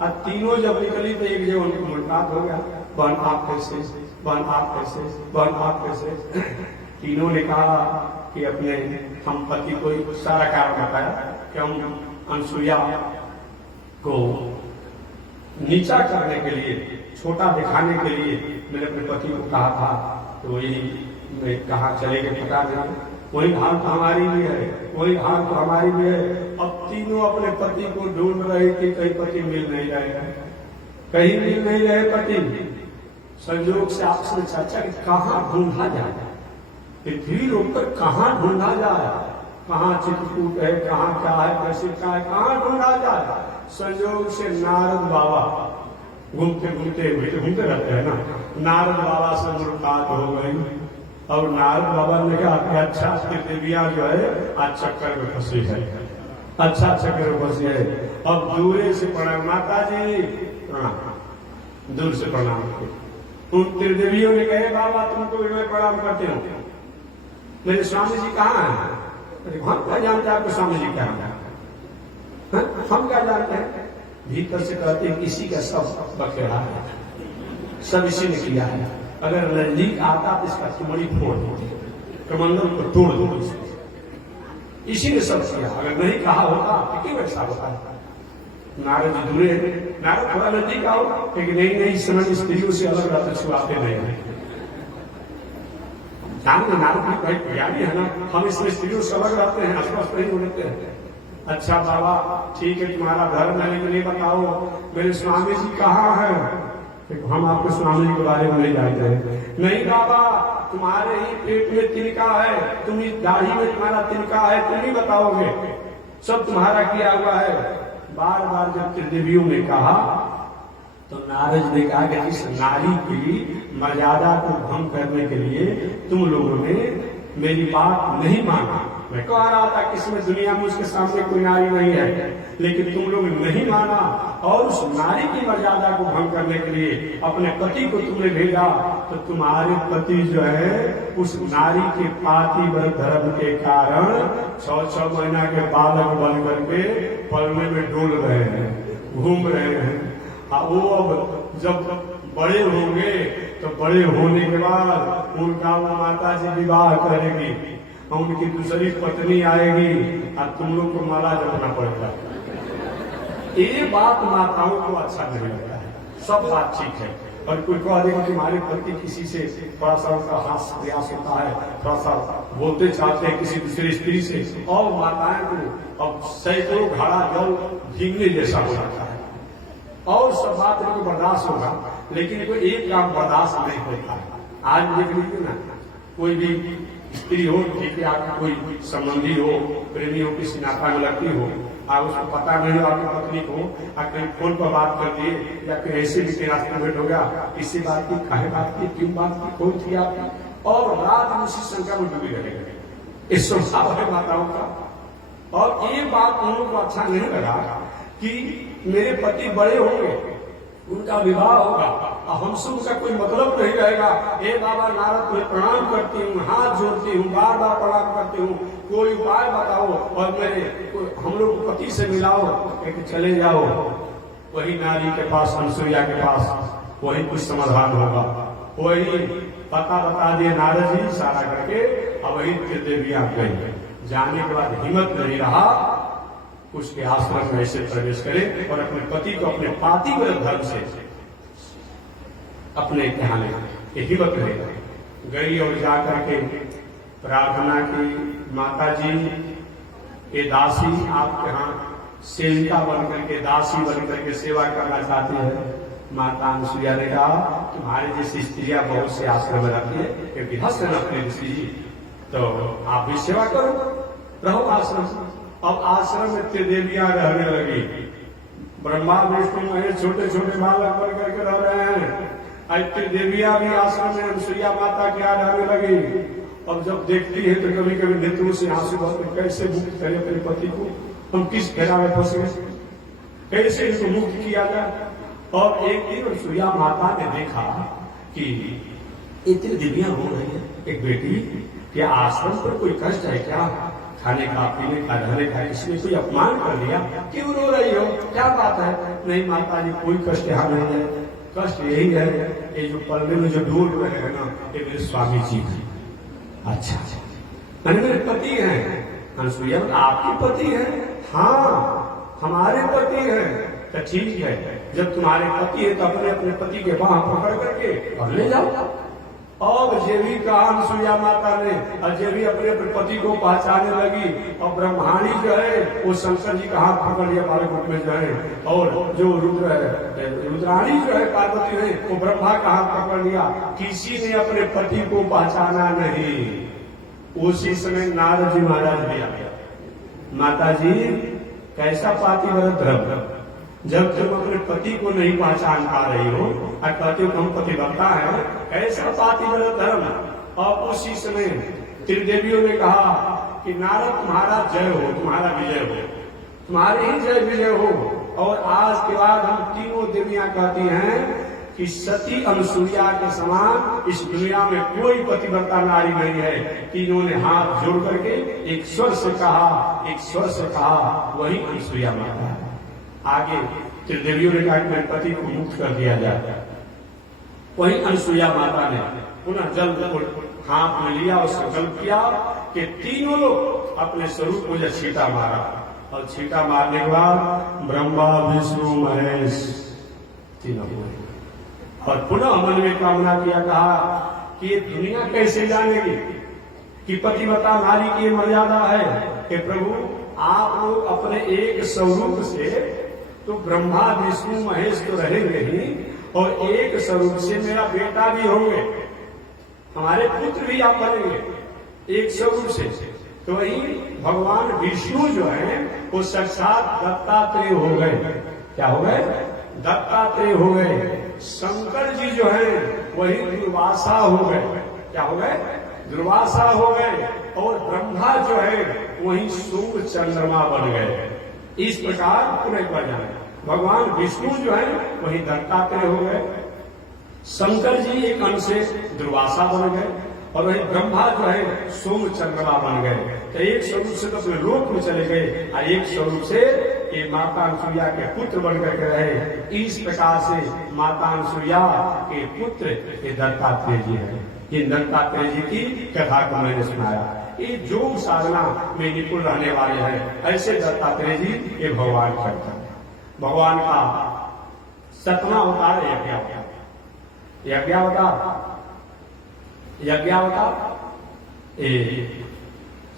और तीनों जब निकली तो एक जगह उनको मुलाकात हो गया, बहन आप कैसे, बहन आप कैसे, बहन आप कैसे। तीनों ने कहा कि अपने हम पति को सारा कारण बताया कि हम अनुसुईया को नीचा करने के लिए, छोटा दिखाने के लिए मैंने अपने पति को कहा था, तो यही मैं कहा चले गए पता नहीं। वही हाल तो हमारी भी है, वही हाल तो हमारी भी है। अब तीनों अपने पति को ढूंढ रहे थे, कहीं पति मिल नहीं रहे, कहीं मिल नहीं रहे पति। संयोग से आपसे चर्चा की कहाँ ढूंढा जाए, पृथ्वी लोक पर कहाँ ढूंढा जाए, कहाँ चित्रकूट है, कहाँ क्या है, कैसे क्या है, कहाँ ढूंढा जाए। संयोग से नारद बाबा घूमते घूमते रहते हैं ना, नारद बाबा से मुलाकात हो गई। और नारद बाबा ने कहा कि अच्छा देविया जो है आज चक्कर में फंसी है, अच्छा चक्कर में फंसी है। अब दूर से प्रणाम, माता जी प्रणाम, दूर से प्रणाम। उन त्रिदेवियों ने कहे बाबा तुमको मैं प्रणाम करते हो, मेरे स्वामी जी कहाँ है। हम क्या जानते हैं आपको स्वामी जी कहाँ है, हम क्या जानते हैं। भीतर से कहते हैं किसी का सब बखेड़ा है, सब इसी ने किया है। अगर नजदीक आता तो इसका चुमड़ी फोड़ देते, कमंडल को तोड़ दो, इसी ने सब किया। अगर नहीं कहा होता तो क्यों ऐसा होता है। नारद जी दूरे, नारद थोड़ा नजदीक आओ, लेकिन नहीं नहीं, इस समय स्त्रियों से अलग रहते, छुआते नहीं है। नारद जी भाई ज्ञानी है ना, हम इसमें स्त्रियों से अलग रहते हैं, आसपास नहीं होते हैं। अच्छा बाबा ठीक है, तुम्हारा धर्म है, लेकिन ये बताओ मेरे स्वामी जी कहाँ है? हम आपके स्वामी जी के बारे में नहीं जानते हैं। नहीं बाबा, तुम्हारे ही पेट में तिनका है, तुम्ही दाढ़ी में तुम्हारा तिनका है, तुम ही बताओगे, सब तुम्हारा किया हुआ है। बार बार जब त्रिदेवियों ने कहा तो नारद ने कहा कि इस नारी की मर्यादा को भंग करने के लिए तुम लोगों ने मेरी बात नहीं माना। मैं कह रहा था कि इसमें दुनिया में उसके सामने कोई नारी नहीं है, लेकिन तुम लोग नहीं माना और उस नारी की मर्यादा को भंग करने के लिए अपने पति को तुमने भेजा। तो तुम्हारे पति जो है उस नारी के पातिव्रत धर्म के कारण 6-6 महीना के बालक बन करके पलने में डोल रहे हैं, घूम रहे हैं। वो अब जब बड़े होंगे तो बड़े होने के बाद उनका वो माता जी विवाह करेगी, उनकी दूसरी पत्नी आएगी और तुम लोग को माला जपना पड़ेगा। ये बात माताओं को अच्छा नहीं लगता है। सब बात ठीक है, और कोई कह देगा कि हमारे पति किसी से थोड़ा सा उनका हाथ प्रयास होता है, थोड़ा सा बोलते चाहते हैं किसी दूसरी स्त्री से, और माताएं को अब सैकड़ों घड़ा जल भीगने जैसा हो जाता है, और सब बात इनको बर्दाश्त होगा, लेकिन इनको एक काम बर्दाश्त नहीं होता है। आज देख लीजिए ना, कोई भी स्त्री हो, ठीक है, आपकी कोई संबंधी हो, प्रेमी हो, किसी नाता में लगती हो, आप उसको पता नहीं हो आपकी पत्नी को, आप कहीं फोन पर बात कर दिए या कहीं ऐसे भी कहीं रास्ते में भेंट हो गया, किसी बात की, काहे बात की, क्यों बात की, कोई थी आपकी, और रात उसी शंका में डूबी रहेगी। इस स्वभाव है माताओं का। और ये बात उन लोगों को अच्छा नहीं लगा कि मेरे पति बड़े होंगे, उनका विवाह होगा, हमसे उनका कोई मतलब नहीं रहेगा। हे बाबा नारद, मैं प्रणाम करती हूँ, हाथ जोड़ती हूँ, बार बार प्रणाम करती हूँ, कोई उपाय बताओ और मेरे हम लोग पति से मिलाओ, कि चले जाओ वही नारी के पास, अनुसुईया के पास, वही कुछ समाधान होगा। वही पता बता दिए नारद जी सारा करके, और वही त्रिदेवियां गई। जाने के बाद हिम्मत नहीं रहा उसके आश्रम में ऐसे प्रवेश करे और अपने पति को अपने पातिव्रत धर्म से अपने यहाँ ले हिम्मत नहीं गई, और जाकर के प्रार्थना की, माता जी ये दासी आपके यहाँ सेविका बन करके, दासी बन करके सेवा करना चाहती है। माता अनुसुईया ने कहा तुम्हारे जैसी स्त्रियां बहुत से आश्रम में रहती है, क्योंकि हंस रखते ऋषि जी, तो आप भी सेवा करो, रहो आश्रम। अब आश्रम में त्रिदेवियां रहने लगी, ब्रह्मा विष्णु महेश छोटे छोटे बालक बन करके रह रहे हैं। त्रिदेवियां भी आश्रम में अनुसुईया माता के यहाँ रहने लगी। अब जब देखती है तो कभी कभी नेत्रों से आंसू बहते, कैसे मुक्त करें अपने पति को, हम किस घेरा में फंस गए, कैसे इसको मुक्त किया जाए। और एक दिन अनुसुईया माता ने देखा कि इतनी दिव्या हो रही है, एक बेटी, क्या आश्रम पर कोई कष्ट है क्या, खाने का, पीने का, रहने का, किसी ने कोई अपमान कर दिया, क्यों रो रही हो, क्या बात है? नहीं माता जी, कोई कष्ट यहाँ नहीं है, कष्ट यही है ये जो पलने में जो डूब रहे हैं ना, ये मेरे स्वामी जी हैं। अच्छा मैंने मेरे पति हैं। अनुसुईया आपके पति हैं? हाँ हमारे पति हैं। तो ठीक है, जब तुम्हारे पति है तो अपने अपने पति के बाह पकड़ करके और ले जाओ। और ये भी कहा अनुसुईया माता ने, और ये भी अपने अपने पति को पहचानने लगी। और ब्रह्माणी जो है वो शंकर जी का हाथ पकड़ लिया बालक में जो है, और जो रुद्र है, रुद्राणी जो है पार्वती है, वो ब्रह्मा का हाथ पकड़ लिया। किसी ने अपने पति को पहचाना नहीं। उसी समय नारद जी महाराज भी आ गया। माता जी कैसा पातिव्रत धर्म, जब तुम अपने पति को नहीं पहचान पा रही हो और कहते हो हम पतिव्रता है, ऐसा पातिव्रत धर्म। और उसी समय त्रिदेवियों ने कहा कि नारद तुम्हारा जय हो, तुम्हारा विजय हो, तुम्हारी ही जय विजय हो। और आज के बाद हम तीनों देवियां कहती हैं कि सती अनुसुईया के समान इस दुनिया में कोई पतिव्रता नारी नहीं है। तीनों ने हाथ जोड़ करके एक स्वर से कहा, एक स्वर से कहा, वही अनुसुईया माता है। आगे त्रिदेवियों ने कहा कि मेरे पति को मुक्त कर दिया जाए। वही अनुसुईया माता ने पुनः जल को हाथ में लिया और संकल्प किया कि तीनों लोग अपने स्वरूप को जब छींटा मारा और छींटा मारने के बाद ब्रह्मा विष्णु महेश तीनों हुए। और पुनः मन में कामना किया, कहा कि ये दुनिया कैसे जानेगी कि पतिव्रता नारी की मर्यादा है कि प्रभु आप लोग अपने एक स्वरूप से तो ब्रह्मा विष्णु महेश तो रहेंगे ही, और एक स्वरूप से मेरा बेटा भी होंगे, हमारे पुत्र भी आप बनेंगे एक स्वरूप से। तो वही भगवान विष्णु जो है वो साक्षात दत्तात्रेय हो गए। क्या हो गए? दत्तात्रेय हो गए। शंकर जी जो है वही दुर्वासा हो गए। क्या हो गए? दुर्वासा हो गए। और ब्रह्मा जो है वही सूर्य चंद्रमा बन गए। इस प्रकार पूरे पर जाए भगवान विष्णु जो है वही दत्तात्रेय हो गए, शंकर जी एक अंश से दुर्वासा बन गए, और वही ब्रह्मा जो है सोम चंद्रमा बन गए। तो एक स्वरूप से तो अपने लोक में चले गए और एक स्वरूप से ये माता अनुसुईया के पुत्र बनकर के रहे। इस प्रकार से माता अनुसुईया के पुत्र ये दत्तात्रेय जी है। इन दत्तात्रेय जी की कथा को मैंने सुनाया। ये योग साधना में निपुण रहने वाले हैं, ऐसे दत्तात्रेय जी ये भगवान करते हैं। भगवान का 7वां अवतार यज्ञावतार। यज्ञावतार ये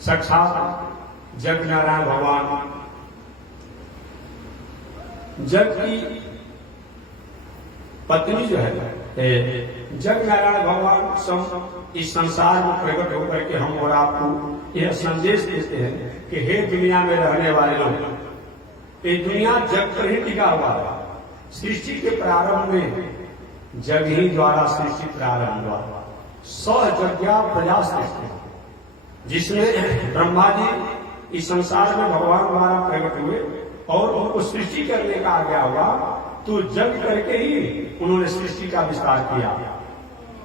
साक्षात जग नारायण भगवान, जग की पत्नी जो है जग नारायण भगवान इस संसार में प्रकट होकर के हम और आपको यह संदेश देते हैं कि हे दुनिया में रहने वाले लोग, ये दुनिया जग पर ही टिका हुआ है। सृष्टि के प्रारंभ में जग ही द्वारा सृष्टि प्रारंभ हुआ। सहजज्ञा प्रजा सृष्टि, जिसमें ब्रह्मा जी इस संसार में भगवान द्वारा प्रकट हुए और उनको सृष्टि करने का आज्ञा हुआ, तो जग करके ही उन्होंने सृष्टि का विस्तार किया।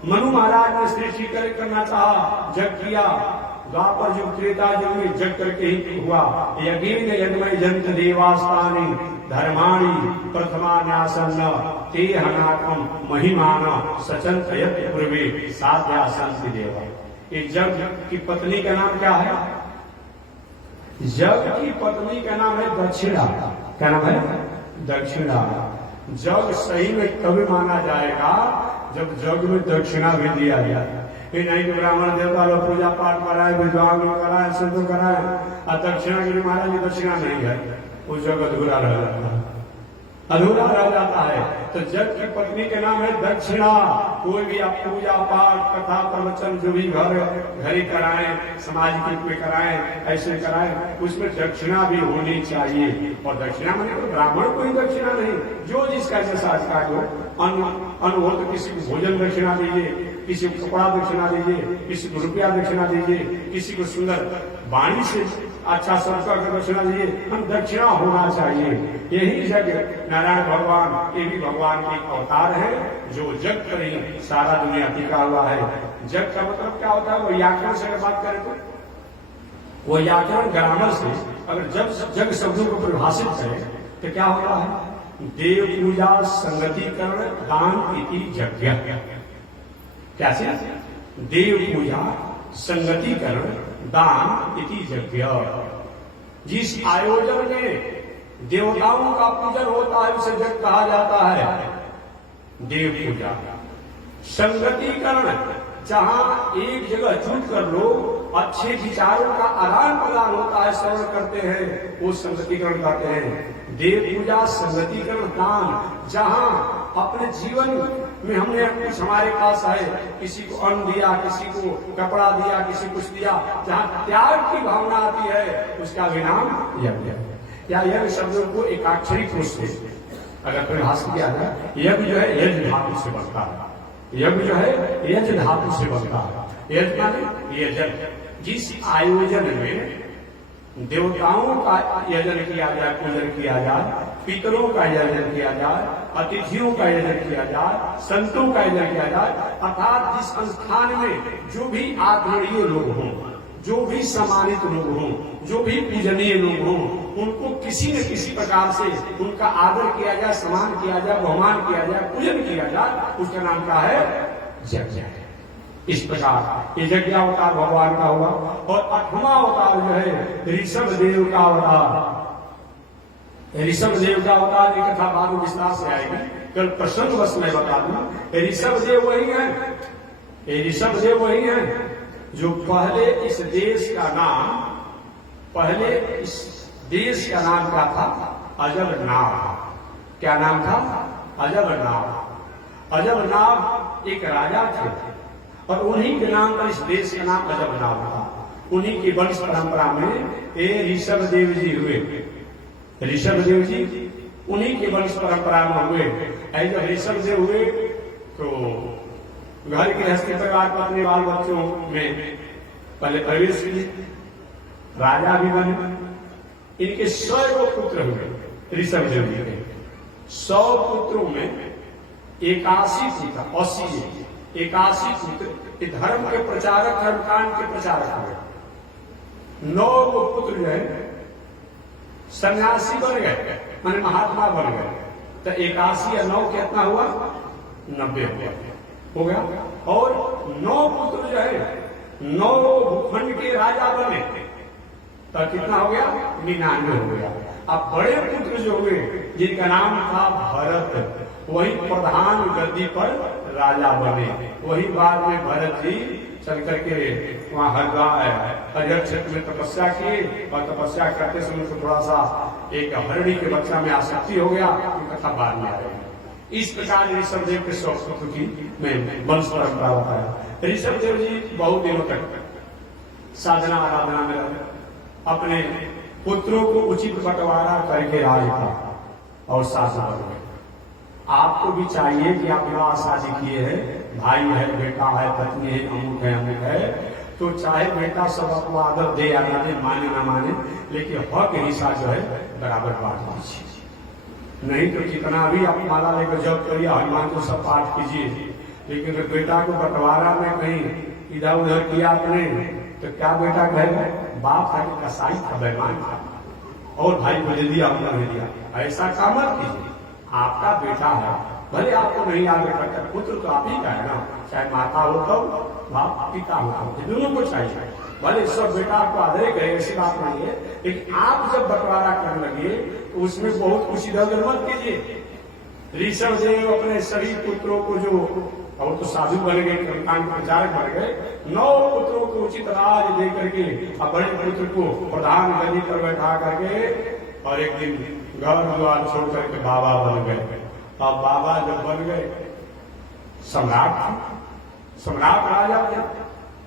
मनु महाराज ने सृष्टि करना चाहा, जग किया। द्वापर युग त्रेता युग में जग करके ही हुआ। यज्ञ यज्ञमय जंत देवास्तानि धर्माणि प्रथमा न्यासन्न ते हनाकम महिमान सचंत यत् पूर्वे साध्या संति देवा। ये जग की पत्नी का नाम क्या है? जग की पत्नी का नाम है दक्षिणा। क्या नाम है? दक्षिणा। जग सही में कभी माना जाएगा जब जग में दक्षिणा भी दिया जाए। ये नहीं कि ब्राह्मण देवता लोग पूजा पाठ कराए, विद्वान लोग कराए, संत कराए, और दक्षिणा के लिए महाराज की दक्षिणा नहीं है, वो जग अधूरा रह जाता है, अधूरा रह जाता है। तो जग की पत्नी के नाम है दक्षिणा। कोई भी आप पूजा पाठ कथा प्रवचन जो भी घर ही कराएं, सामाजिक रूप में कराएं, ऐसे कराएं, उसमें दक्षिणा भी होनी चाहिए। और दक्षिणा माने तो ब्राह्मण को ही दक्षिणा नहीं, जो जिसका जैसा अधिकार हो। अन्न हो तो किसी को भोजन दक्षिणा दीजिए, किसी को कपड़ा दक्षिणा दीजिए, किसी को रुपया दक्षिणा दीजिए, किसी को सुंदर वाणी से अच्छा संस्कार का दक्षिणा दीजिए। हम दक्षिणा होना चाहिए। यही जग नारायण भगवान, ये भी भगवान के अवतार है जो जग पर ही सारा दुनिया टिका हुआ है। जग का मतलब क्या होता है? वो व्याकरण से अगर बात करें तो वो व्याकरण ग्रामर से अगर जग शब्दों को परिभाषित करें तो क्या होता है? देव पूजा संगतिकरण दान इति यज्ञ। कैसे? देव पूजा संगतिकरण दान इति यज्ञ। जिस आयोजन में देवताओं का पूजन होता है उसे यज्ञ कहा जाता है। देव पूजा संगतिकरण, जहां एक जगह जुट कर लोग अच्छे विचारों का आदान प्रदान होता है, श्रवण करते हैं, वो संगतिकरण कहते हैं। देव पूजा संगतिकरण दान, जहां अपने जीवन में हमने कुछ हमारे पास है, किसी को अन्न दिया, किसी को कपड़ा दिया, किसी कुछ दिया, जहां त्याग की भावना आती है उसका भी नाम यज्ञ। या यज्ञ शब्दों को एकाक्षरी पुरुष से अगर परिभाषित किया जाए, यज्ञ जो है यज्ञ धातु से बनता है। यज्ञ जो है यज्ञ धातु से बनता है। यज्ञ माने यजन। जिस आयोजन में देवताओं का यजन किया जाए, पूजन किया जाए, पितरों का यजन किया जाए, अतिथियों का यजन किया जाए, संतों का यजन किया जाए, अर्थात जिस संस्थान में जो भी आदरणीय लोग हों, जो भी सम्मानित लोग हों, जो भी पूजनीय लोग हों, उनको किसी न किसी प्रकार से उनका आदर किया जाए, सम्मान किया जाए, बहुमान किया जाए, पूजन किया जाए, उसका नाम क्या है? यज्ञ। इस प्रकार ये यज्ञावतार भगवान का हुआ। और 8वां अवतार जो है ऋषभ देव का अवतार। ऋषभ देव का अवतार की कथा बाद में विस्तार से आएगी, कल प्रसंग बस मैं बता दूं। ऋषभ देव वही है, ऋषभ देव वही है जो पहले इस देश का नाम, पहले इस देश का नाम क्या था? अजबनाव। क्या नाम था? अजबनाव। अजबनाव एक राजा थे और उन्हीं के नाम पर इस देश का नाम अजबनाव था। उन्हीं की वंश परंपरा में ये ऋषभ देव जी हुए। ऋषभ देव जी उन्हीं के वंश परंपरा में हुए। जब ऋषभ देव हुए तो घर के हस्ती परिवार पर अपने बाल बच्चों में पहले प्रवेश किए, राजा भी बने। इनके 100 पुत्र हुए ऋषभ देव जी के। 100 पुत्रों में 81 पुत्र, 81 पुत्र धर्म के प्रचारक, धर्मकांड के प्रचारक हुए। 9 पुत्र जो है सन्यासी बन गए, माने महात्मा बन गए। तो 81 या 9 कितना हुआ? 90 हो गया। और 9 पुत्र जो है 9 भूखंड के राजा बने, तो कितना हो गया? 99 हो गया। अब बड़े पुत्र जो हुए जिनका नाम था भरत, वही प्रधान गद्दी पर राजा बने। वही बाद में भरत जी चल करके वहां हरिहर क्षेत्र में तपस्या किए और तपस्या करते समय तो थोड़ा सा एक हरणी के बच्चा में आसक्ति हो गया, कथा बाद में आ रही। इस प्रकार ऋषभ देव के 100 पुत्र की मैं वंश परंपरा बताया। ऋषभ देव जी बहुत दिनों तक साधना आराधना में रहे, अपने पुत्रों को उचित बंटवारा करके राज था और शासन बन गए। आपको भी चाहिए कि आप विवाह शादी किए हैं, भाई है, बेटा है, पत्नी है, अमुक है, तो चाहे बेटा सब आपको आदर दे या ना दे, माने ना माने, लेकिन हक हिस्सा जो है बराबर बांट दीजिए। नहीं तो कितना भी आप माला लेकर जब करिए, हनुमान को सब पाठ कीजिए, लेकिन बेटा को बंटवारा में कहीं इधर उधर किया आपने तो क्या बेटा कहेगा? बाप था कि कसाई था, बेईमान था, और भाई को दे दिया, अपना नहीं दिया। ऐसा काम मत कीजिए। आपका बेटा है, भले आपको नहीं आदर करता, पुत्र तो आप ही का है ना, चाहे माता हो तो बाप, पिता हो तो, दोनों को चाहिए। भले सब बेटा आपको आदर करे, ऐसी बात नहीं है, लेकिन आप जब बंटवारा करने लगे तो उसमें बहुत कुछ इधर उधर मत कीजिए। ऋषभ देव अपने सभी पुत्रों को जो, और तो साधु बन गए, कर्मकांड प्रचारक बन गए, 9 पुत्रों को उचित राज दे करके और बड़े पुत्र को प्रधान गद्दी पर बैठा करके, और एक दिन घर द्वार छोड़ करके बाबा बन गए। और बाबा जब बन गए सम्राट राजा थे।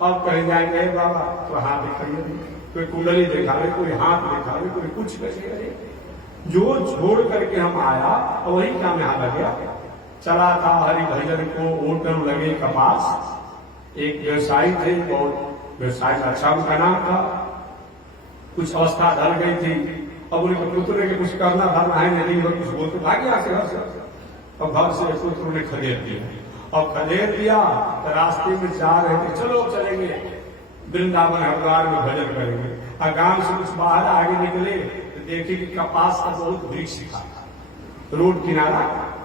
अब कहीं जाएंगे बाबा तो हाथ दिखाइए, कोई कुंडली दिखावे, कोई हाथ दिखावे, कोई कुछ करे, जो छोड़ करके हम आया वही काम यहाँ लग गया। चला था हरि भजन को, ऊँटन लगे कपास। एक व्यवसायी थे, बहुत व्यवसाय का अच्छा उनका नाम था। कुछ अवस्था ढल गई थी, अब उनके पुत्र ने कुछ करना धरना है नहीं, वो कुछ बोलते भाग गया घर से। और घर से पुत्र ने खदेड़ दिया, और खदेड़ दिया तो रास्ते में जा रहे थे, चलो चलेंगे वृंदावन हरिद्वार में भजन करेंगे। और गांव से कुछ बाहर आगे निकले तो देखे कि कपास का बहुत वृक्ष था, रोड किनारा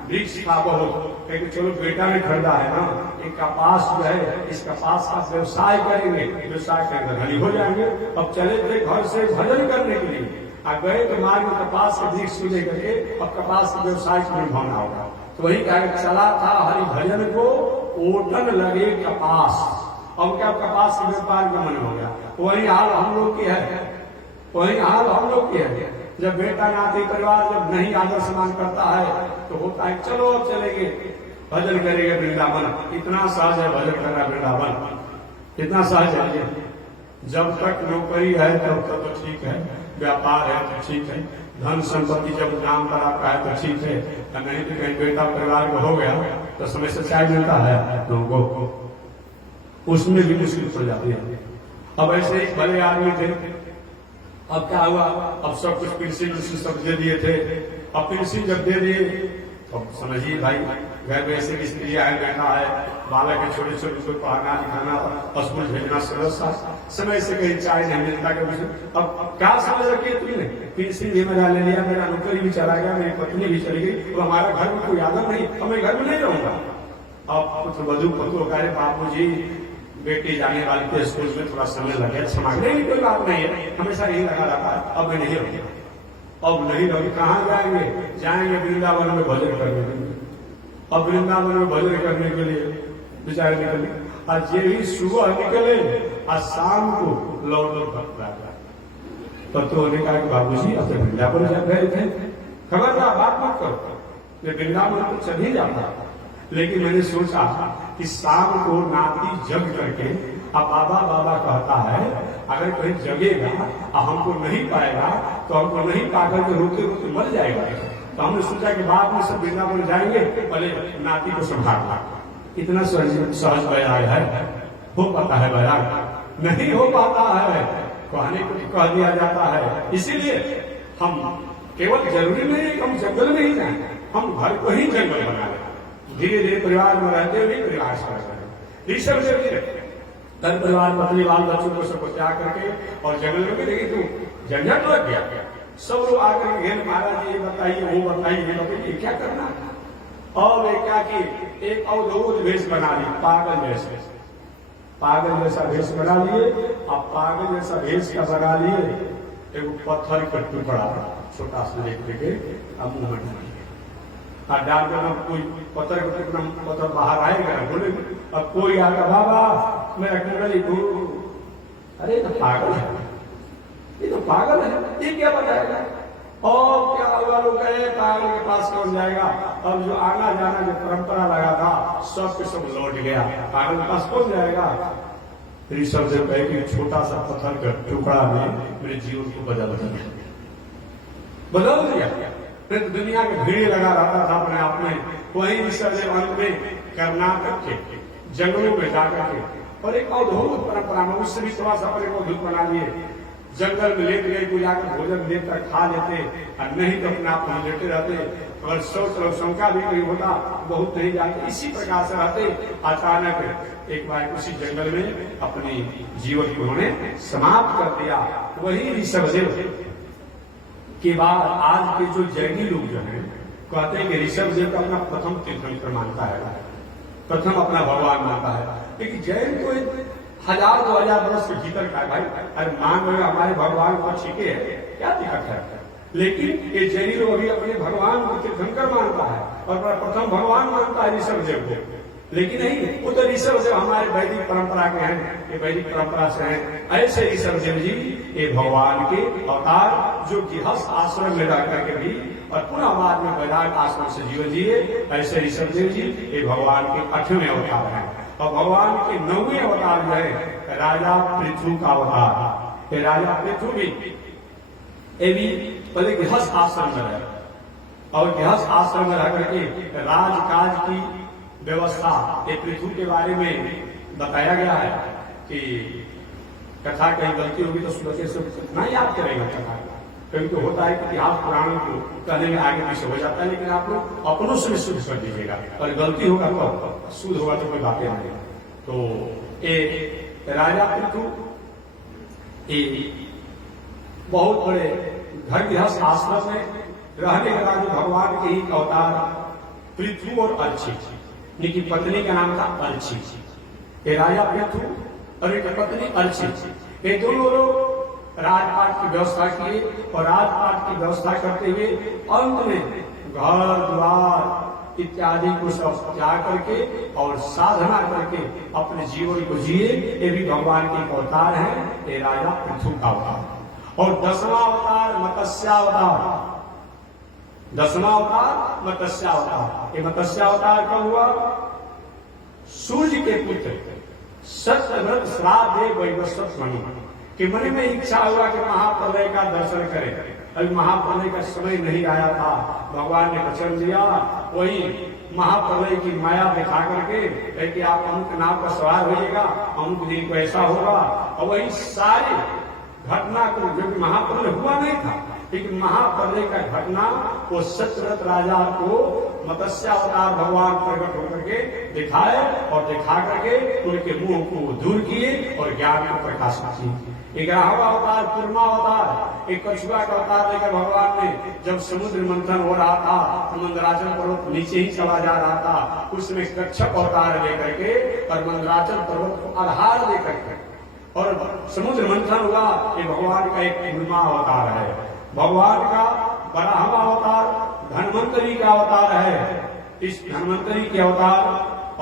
वृक्ष था बहुत। लेकिन चलो बेटा ने खरीदा है ना, एक कपास जो है, इस कपास का व्यवसाय करेंगे, व्यवसाय के अंदर धनी हो जाएंगे। अब चले थे घर से भजन करने के लिए, और गए तो मार्ग में कपास के वृक्ष को लेकर के, अब कपास के व्यवसाय को निभाना होगा। तो वही कहा, चला था हरि भजन को, ओटन लगे कपास। अब क्या कपास के व्यापार का मन हो गया। वही हाल हम लोग की है, वही हाल हम लोग की है। जब बेटा नाती परिवार जब नहीं आदर सम्मान करता है तो होता है चलो अब चलेंगे भजन करेंगे वृंदावन। इतना सहज है भजन करना वृंदावन, इतना सहज है। जब तक नौकरी है तब तक तो ठीक है, व्यापार है तो ठीक है, धन संपत्ति जब नाम पर आपका है तो ठीक है, नहीं तो कहीं बेटा परिवार को हो गया तो समय से चाय मिलता है लोगों को, उसमें भी मुश्किल पड़ जाती है। अब ऐसे ही भले आदमी थे, अब क्या हुआ, अब सब कुछ पेंसिल सब दे दिए थे। अब पेंसिल जब दे दिए तो समझिए भाई, घर में ऐसे स्त्री है, बैठा है, बालक है, छोटे छोटे को पढ़ाना लिखाना, स्कूल भेजना, समय से कहीं चाय नहीं मिलता। अब क्या समझ रखी है तुमने, पेंसिल भी मजा ले लिया, मेरा नौकरी भी चला गया, मेरी पत्नी भी चली गई, तो हमारा घर में कोई आदत नहीं, अब मैं घर में नहीं रहूंगा। अब पुत्र वधु पत्रों कह बापू जी बेटी जाने वाली के स्कूल में थोड़ा समय लगे, समाज नहीं, कोई बात नहीं है, हमेशा यही लगा रहा, अब मैं नहीं रहूंगा। अब नहीं रवि कहाँ जाएंगे, जाएंगे वृंदावन में भजन करने के लिए। अब वृंदावन में भजन करने के लिए बेचारे निकले, आज ये ही सुबह निकले, आज शाम को लौट पकड़ा। पत्रों ने कहा कि बाबूजी अब तो वृंदावन जा गए थे, खबरदार बात मत करो, ये वृंदावन तो चल ही जाता। लेकिन मैंने सोचा कि शाम को नाती जग करके अब बाबा बाबा कहता है, अगर कोई जगेगा और हमको नहीं पाएगा तो हमको नहीं पाकर के रोते रोते मर जाएगा। तो हमने सोचा कि बाद में सब वृंदावन जाएंगे, पहले नाती को संभालना। इतना सहज बयान है, हो पाता है बयान? नहीं हो पाता है, कहने को कह दिया जाता है। इसीलिए हम केवल जरूरी नहीं कि हम जंगल में ही जाए, हम घर को ही जंगल बना लें। धीरे धीरे परिवार में रहते हुए प्रयास कर ऋषभ देव जी घर परिवार पत्नी बाल बच्चों को सबको त्याग करके और जंगल में देखिए तू झंझट लग गया। सब लोग आकर घेर, महाराज ये बताइए वो बताइए, ये बताइए क्या करना। और वे क्या कि एक अवधूत भेष बना ली, पागल भेष, पागल जैसा भेष बना लिए। अब पागल जैसा भेष का बना लिए, एक पत्थर का टुकड़ा छोटा सा लेके अब मुंह में डाल देना। कोई पत्थर का टुकड़ा पत्थर बाहर आएगा, बोले अब कोई आकर बाबा मेरा कुंडली तू, अरे तो पागल है, ये तो पागल है, ये क्या बताएगा। और क्या हुआ, लोग गए पागल के पास कौन जाएगा। अब जो आना जाना जो परंपरा लगा था सब के सब लौट गया, पागल के पास कौन जाएगा। ऋषभ देव कहे कि छोटा सा पत्थर का टुकड़ा ने मेरे जीवन को बदल दिया। फिर तो दुनिया में भीड़ लगा रहता था अपने आप में। वही ऋषभ देव अंत में कर्नाटक के जंगलों में जाकर के और एक अवधूत परंपरा में उससे भी थोड़ा सा अपने को अवधूत बना लिए। जंगल में लेट गए, कोई आकर भोजन देकर खा लेते और नहीं तो अपने आप में लेटे रहते। अगर सोच शंका भी कोई होता बहुत नहीं जाते, इसी प्रकार से रहते। अचानक एक बार उसी जंगल में अपनी जीवन को उन्होंने समाप्त कर दिया। वही ऋषभ देव के बाद आज के जो जैनी लोग जो है कहते हैं कि ऋषभ देव का अपना प्रथम तीर्थंकर मानता है, प्रथम अपना भगवान मानता है। लेकिन जैन तो 1000-2000 वर्ष के भीतर का है भाई। अरे मान लो हमारे भगवान को ठीक है, क्या दिक्कत है। लेकिन ये जैनी लोग अभी अपने भगवान को तीर्थंकर मानता है और प्रथम भगवान मानता है ऋषभ देव को। लेकिन नहीं, वो तो ऋषभ देव हमारे वैदिक परंपरा के हैं, ये वैदिक परंपरा से हैं। ऐसे ऋषभ देव जी ये भगवान के अवतार जो गृहस्थ आश्रम में रह करके भी और पुनः बाद में वैराग आश्रम से जीवन जिए, ऐसे ऋषभ देव जी ये भगवान के 8वें अवतार हैं। और भगवान के 9वें अवतार जो है राजा पृथु का अवतार। ये राजा पृथु भी ये भी पहले गृहस्थ आश्रम में रहे और गृहस्थ आश्रम में रह करके राजकाज की व्यवस्था ये पृथु के बारे में बताया गया है कि कथा कहीं गलती होगी तो सुबह से कितना याद करेगा कथा, क्योंकि होता है कि इतिहास पुराणों को कहने में आगे पीछे हो जाता है। लेकिन आप लोग अपनों से भी शुद्ध कर दीजिएगा और गलती होगा तो शुद्ध होगा तो कोई बातें नहीं। तो ये राजा पृथु बहुत बड़े घर गृहस्थ आश्रम में रहने के बाद भगवान के ही अवतार पृथु और अर्ची, इनकी पत्नी का नाम था अर्ची। ये राजा पृथु और एक पत्नी अर्ची, ये दोनों लोग राजपाट की व्यवस्था किए और राजपाट की व्यवस्था करते हुए अंत में घर द्वार इत्यादि को सब त्याग करके और साधना करके अपने जीवन को जिए। ये भी भगवान के अवतार हैं, ये राजा पृथु का अवतार। और 10वां अवतार मत्स्यावतार, 10वां अवतार मत्स्यावतार। ये मत्स्यावतार कब हुआ? सूर्य के पुत्र सत्यव्रत श्राद्ध वैवस्वत मणि कि मन में इच्छा हुआ कि महाप्रलय का दर्शन करें। अभी महाप्रलय का समय नहीं आया था, भगवान ने वचन दिया। वही महाप्रलय की माया दिखा करके कि आप अमुक नाव का सवार होइएगा, अमुक दिन को ऐसा होगा। और वही सारी घटना को, जो महाप्रलय हुआ नहीं था लेकिन महाप्रलय का घटना वो सत्यव्रत राजा को मत्स्यावतार भगवान प्रकट होकर के दिखाए और दिखा करके उनके मुंह को दूर किए और ज्ञान को प्रकाशित किए। 11वां अवतार कूर्मावतार, एक कछुआ का अवतार लेकर भगवान ने जब समुद्र मंथन हो रहा था, मंदराचल पर्वत नीचे ही चला जा रहा था, उसमें कच्छप अवतार लेकर के और मंदराचल पर्वत को आधार लेकर के और समुद्र मंथन हुआ। ये भगवान का एक कूर्मा अवतार है। भगवान का वराह अवतार धन्वंतरी का अवतार है। इस धन्वंतरी के अवतार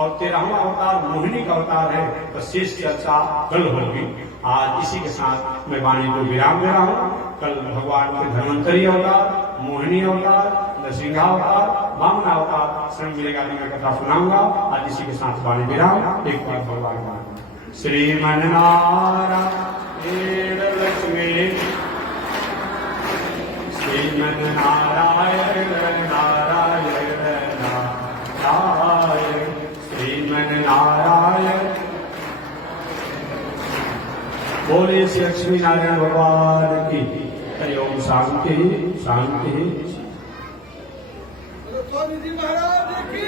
और 13वां अवतार मोहिनी का अवतार है। तो शेष चर्चा कल होगी। आज इसी के साथ मैं वाणी को विराम दे रहा हूँ। कल भगवान के धन्वंतरी अवतार, मोहिनी अवतार, नृसिंहावतार, वामन अवतार स्वयं मिलेगा तो मैं कथा सुनाऊंगा। आज इसी के साथ वाणी विराम। एक बार भगवान का श्रीमन नारायण लक्ष्मी श्रीमन नारायण नारायण नारायण श्रीमन नारायण। बोले श्री लक्ष्मी नारायण भगवान की हरि ओम। शांति शांति। महाराज की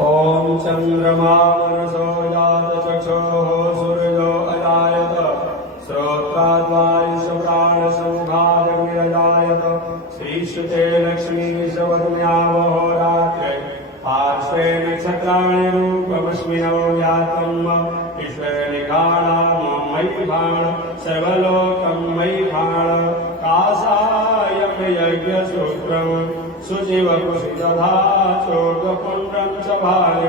ओम चंद्रमा मनसो जात चक्षुः सूर्यो अजायत श्रोत्राद्वायुष प्राणसमुखादग्निरजायत श्रीश्रुते लक्ष्मी सवन्यावहो रात्रे पार्श्वे नक्षत्राणि रूपमस्मिनो व्यातम् ईश्वरनिगाणां मयि भाण सर्वलोकं मयि भाण कासायं यज्ञसूत्रम् सुजीवकुशिदधा चोदपुण्ड्रं च भार्य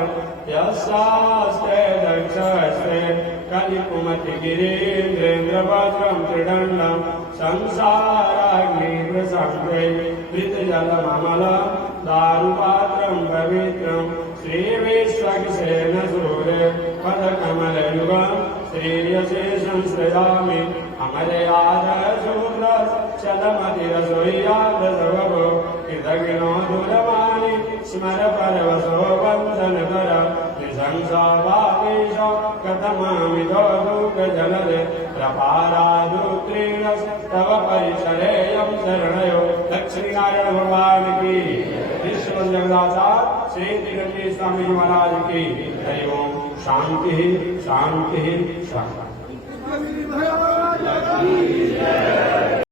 यस्यास्ते दक्षस्ते कलिकुमतिगिरीन्द्रेन्द्रभद्रं त्रिदण्डं संसाराग्निप्रसङ्गे मृतजलममलं दारुपात्रं पवित्रं श्रीविश्वक्सेन सूर्ये पदकमलयुगं श्रीयशेषं सृजामि अमरयादशूद्र चलमतिरसोय्यादसवभो कृतज्ञो दूरवाणी स्मर परवशो वन्दनकर निशंसाभावेश कथमामितो दुःखजलदे प्रपारादुत्रीण तव परिचरेयं शरणयो। लक्ष्मीनारायण भगवान की, विश्व जगदाचार्य श्री तिरुपति स्वामी महाराज की हरि ओम। शांति शांति शांति।